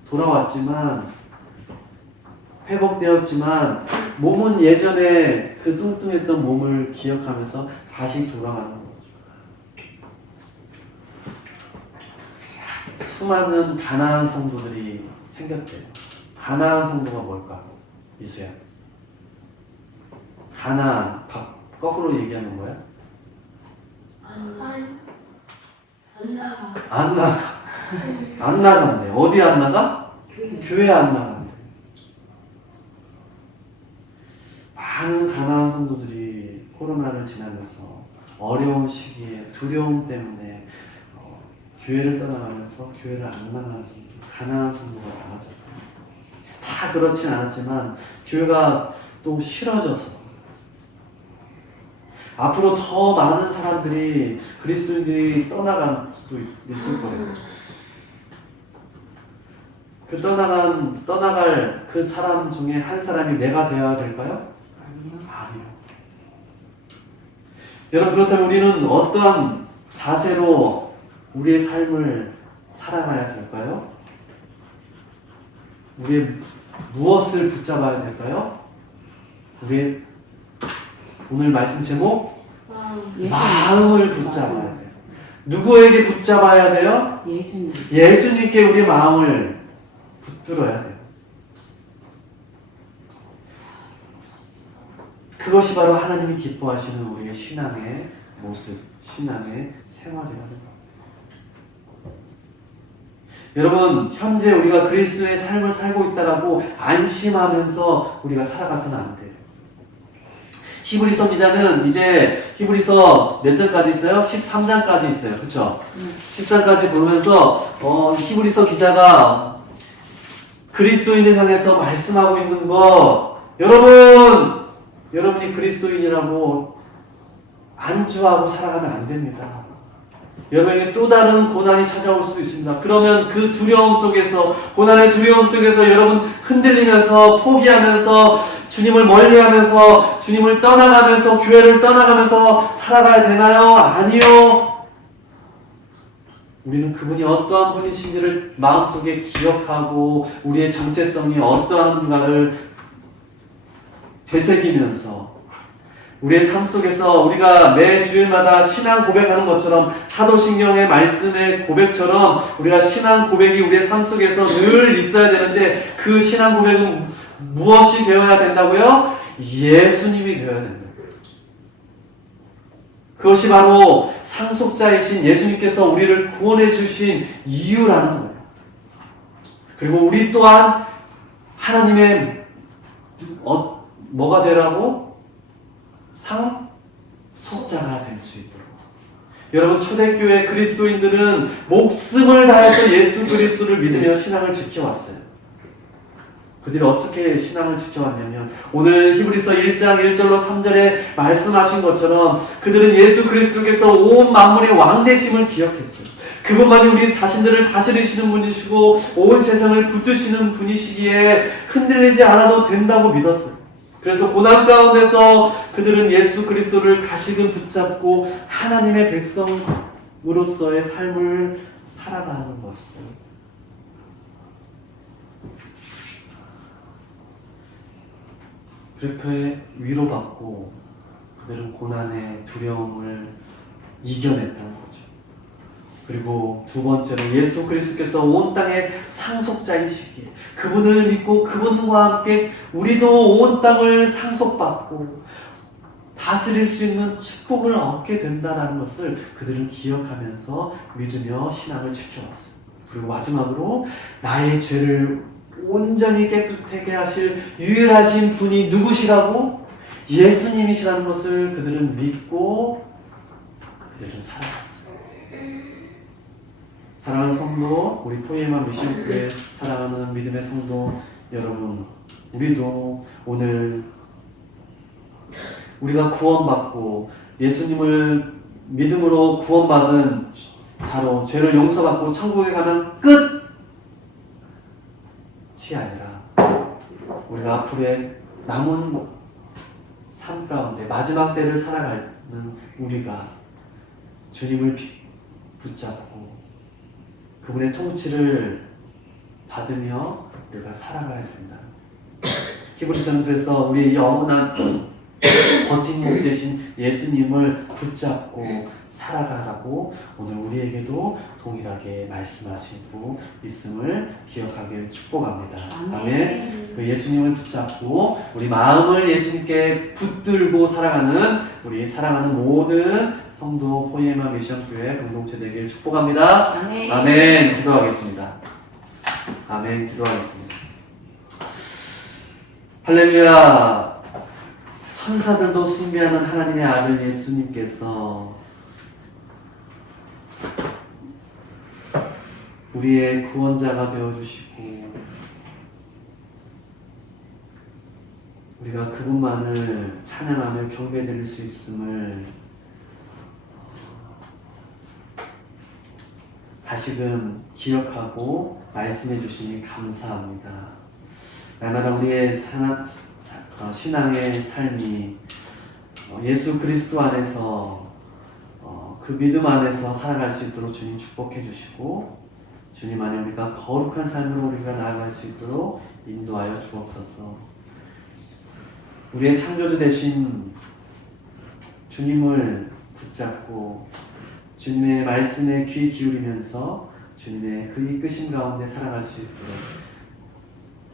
돌아왔지만 회복되었지만 몸은 예전에 그 뚱뚱했던 몸을 기억하면서 다시 돌아가는 거죠. 수많은 가나안 성도들이 생겼대요. 가나안 성도가 뭘까? 이수야. 가나안, 거꾸로 얘기하는 거야? 안 나간대. 어디 안 나가? 교회 안 나간대. 많은 가나안 성도들이 코로나를 지나면서 어려운 시기에 두려움 때문에 교회를 떠나가면서 교회를 안 나가는 성도, 가나안 성도가 많아졌고 다 그렇진 않았지만 교회가 또 싫어져서 앞으로 더 많은 사람들이 그리스도인들이 떠나갈 수도 있을 거예요. 그 떠나갈 그 사람 중에 한 사람이 내가 되어야 될까요? 아니요. 여러분 그렇다면 우리는 어떠한 자세로 우리의 삶을 살아가야 될까요? 우리의 무엇을 붙잡아야 될까요? 우리의 오늘 말씀 제목 마음을 붙잡아야 돼요. 누구에게 붙잡아야 돼요? 예수님. 예수님께 우리 마음을 붙들어야 돼요. 그것이 바로 하나님이 기뻐하시는 우리의 신앙의 모습, 신앙의 생활이라는 겁니다. 여러분, 현재 우리가 그리스도의 삶을 살고 있다라고 안심하면서 우리가 살아가서는 안 돼요. 히브리서 기자는 이제 히브리서 몇 장까지 있어요? 13장까지 있어요. 그렇죠? 13장까지 보면서 히브리서 기자가 그리스도인을 향해서 말씀하고 있는 거 여러분이 그리스도인이라고 안주하고 살아가면 안 됩니다. 여러분에게 또 다른 고난이 찾아올 수도 있습니다. 그러면 그 두려움 속에서, 고난의 두려움 속에서 여러분 흔들리면서 포기하면서 주님을 멀리하면서 주님을 떠나가면서 교회를 떠나가면서 살아가야 되나요? 아니요. 우리는 그분이 어떠한 분이신지를 마음속에 기억하고 우리의 정체성이 어떠한가를 되새기면서 우리의 삶 속에서 우리가 매 주일마다 신앙 고백하는 것처럼 사도신경의 말씀의 고백처럼 우리가 신앙 고백이 우리의 삶 속에서 늘 있어야 되는데 그 신앙 고백은 무엇이 되어야 된다고요? 예수님이 되어야 된다. 그것이 바로 상속자이신 예수님께서 우리를 구원해 주신 이유라는 거예요. 그리고 우리 또한 하나님의 뭐가 되라고? 상속자가 될 수 있도록. 여러분 초대교회 그리스도인들은 목숨을 다해서 예수 그리스도를 믿으며 신앙을 지켜왔어요. 그들이 어떻게 신앙을 지켜왔냐면 오늘 히브리서 1장 1절로 3절에 말씀하신 것처럼 그들은 예수 그리스도께서 온 만물의 왕 되심을 기억했어요. 그분만이 우리 자신들을 다스리시는 분이시고 온 세상을 붙드시는 분이시기에 흔들리지 않아도 된다고 믿었어요. 그래서 고난 가운데서 그들은 예수 그리스도를 다시금 붙잡고 하나님의 백성으로서의 삶을 살아가는 것이죠. 그렇게 위로받고 그들은 고난의 두려움을 이겨냈다는 거죠. 그리고 두 번째로 예수 그리스도께서 온 땅의 상속자이시기에 그분을 믿고 그분과 함께 우리도 온 땅을 상속받고 다스릴 수 있는 축복을 얻게 된다는 것을 그들은 기억하면서 믿으며 신앙을 지켜왔어요. 그리고 마지막으로 나의 죄를 온전히 깨끗하게 하실 유일하신 분이 누구시라고? 예수님이시라는 것을 그들은 믿고 그들은 살아갔어요. 사랑하는 성도, 우리 포에마 미션교회 사랑하는 믿음의 성도 여러분, 우리도 오늘 우리가 구원받고 예수님을 믿음으로 구원받은 자로 죄를 용서받고 천국에 가면 끝이 아니라 우리가 앞으로의 남은 삶 가운데 마지막 때를 살아가는 우리가 주님을 붙잡고 그분의 통치를 받으며 우리가 살아가야 된다. 히브리서는 그래서 우리의 영원한 버팀목 대신 예수님을 붙잡고 살아가라고 오늘 우리에게도 동일하게 말씀하시고 있음을 기억하길 축복합니다. 아멘. 그 예수님을 붙잡고 우리 마음을 예수님께 붙들고 살아가는 우리 사랑하는 모든 성도 포이에마 미션교회 공동체 되길 축복합니다. 아멘. 아멘. 기도하겠습니다. 아멘. 기도하겠습니다. 할렐루야. 천사들도 숭배하는 하나님의 아들 예수님께서 우리의 구원자가 되어주시고 우리가 그분만을 찬양하며 경배드릴 수 있음을 다시금 기억하고 말씀해 주시니 감사합니다. 날마다 우리의 신앙의 삶이 예수 그리스도 안에서 그 믿음 안에서 살아갈 수 있도록 주님 축복해 주시고 주님 안에 우리가 거룩한 삶으로 우리가 나아갈 수 있도록 인도하여 주옵소서. 우리의 창조주 되신 주님을 붙잡고 주님의 말씀에 귀 기울이면서 주님의 그 이끄심 가운데 살아갈 수 있도록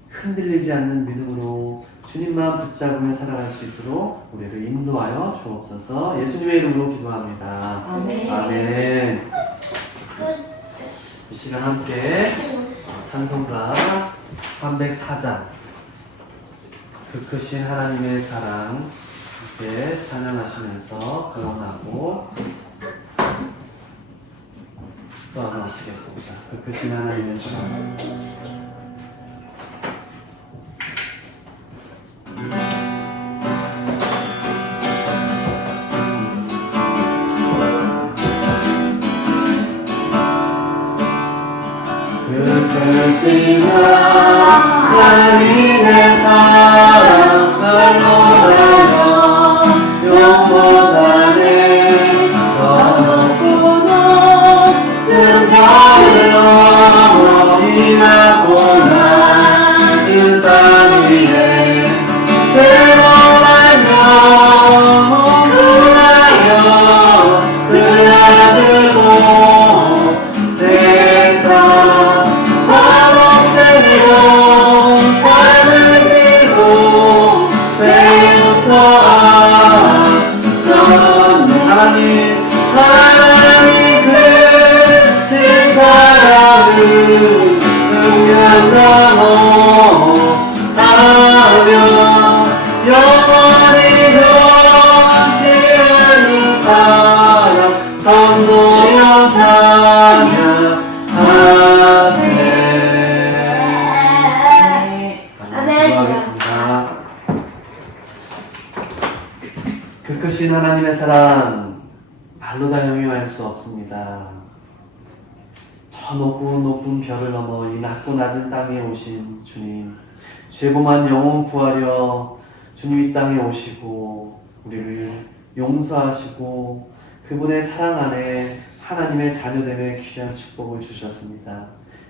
흔들리지 않는 믿음으로 주님만 붙잡으며 살아갈 수 있도록 우리를 인도하여 주옵소서. 예수님의 이름으로 기도합니다. 아멘. 아멘. 이 시간 함께 찬송가 304장 그 크신 하나님의 사랑 함께 찬양하시면서 응원하고 또 하나 마치겠습니다. 그 크신 하나님의 사랑. 크신 하나님의 사랑 흘러가며 영원하네 저 높고 높은 별을 넘어 일하고 낮은 땅 위에 세월하며 그하여 그 아들로 세상 삶을 지고 세우사 하나님 그 신사랑을 승연하고 하며 영원히 변치 않는 사랑 성도여 찬양하세. 기도하겠습니다. 그 크신 하나님의 사랑 말로 다 형용할 수 없습니다. 저 높고 높은 별을 넘어 이 낮고 낮은 땅에 오신 주님, 죄범한 영혼 구하려 주님 이 땅에 오시고 우리를 용서하시고 그분의 사랑 안에 하나님의 자녀됨의 귀한 축복을 주셨습니다.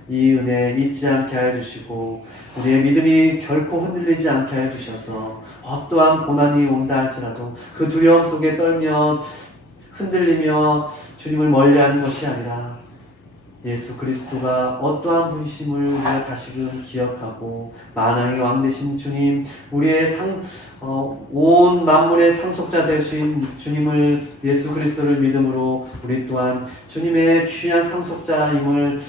이 은혜 잊지 않게 하여 주시고 우리의 믿음이 결코 흔들리지 않게 하여 주셔서 어떠한 고난이 온다 할지라도 그 두려움 속에 떨며 흔들리며 주님을 멀리하는 것이 아니라 예수 그리스도가 어떠한 분이심을 우리가 다시금 기억하고 만왕의 왕 되신 주님, 우리의 온 만물의 상속자 되신 주님을, 예수 그리스도를 믿음으로 우리 또한 주님의 귀한 상속자임을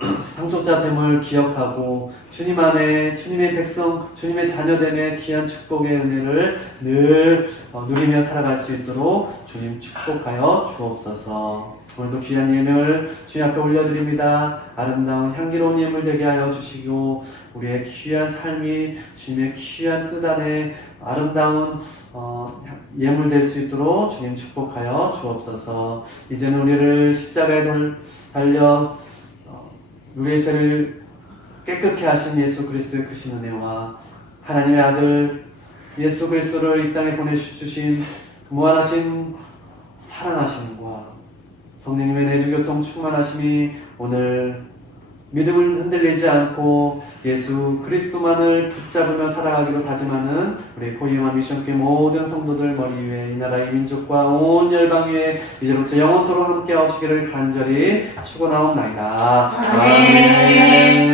상속자됨을 기억하고 주님 안에 주님의 백성, 주님의 자녀됨의 귀한 축복의 은혜를 늘 누리며 살아갈 수 있도록 주님 축복하여 주옵소서. 오늘도 귀한 예물 주님 앞에 올려드립니다. 아름다운 향기로운 예물 되게 하여 주시고 우리의 귀한 삶이 주님의 귀한 뜻 안에 아름다운 예물 될 수 있도록 주님 축복하여 주옵소서. 이제는 우리를 십자가에 달려 우리의 죄를 깨끗게 하신 예수 그리스도의 크신 은혜와 하나님의 아들 예수 그리스도를 이 땅에 보내주신 무한하신 사랑하심과 성령님의 내주교통 충만하심이 오늘 믿음을 흔들리지 않고 예수 그리스도만을 붙잡으며 살아가기로 다짐하는 우리 포이마 미션교회 모든 성도들 머리 위에 이 나라 이 민족과 온 열방 위에 이제부터 영원토록 함께 하시기를 간절히 축원하옵나이다. 아멘.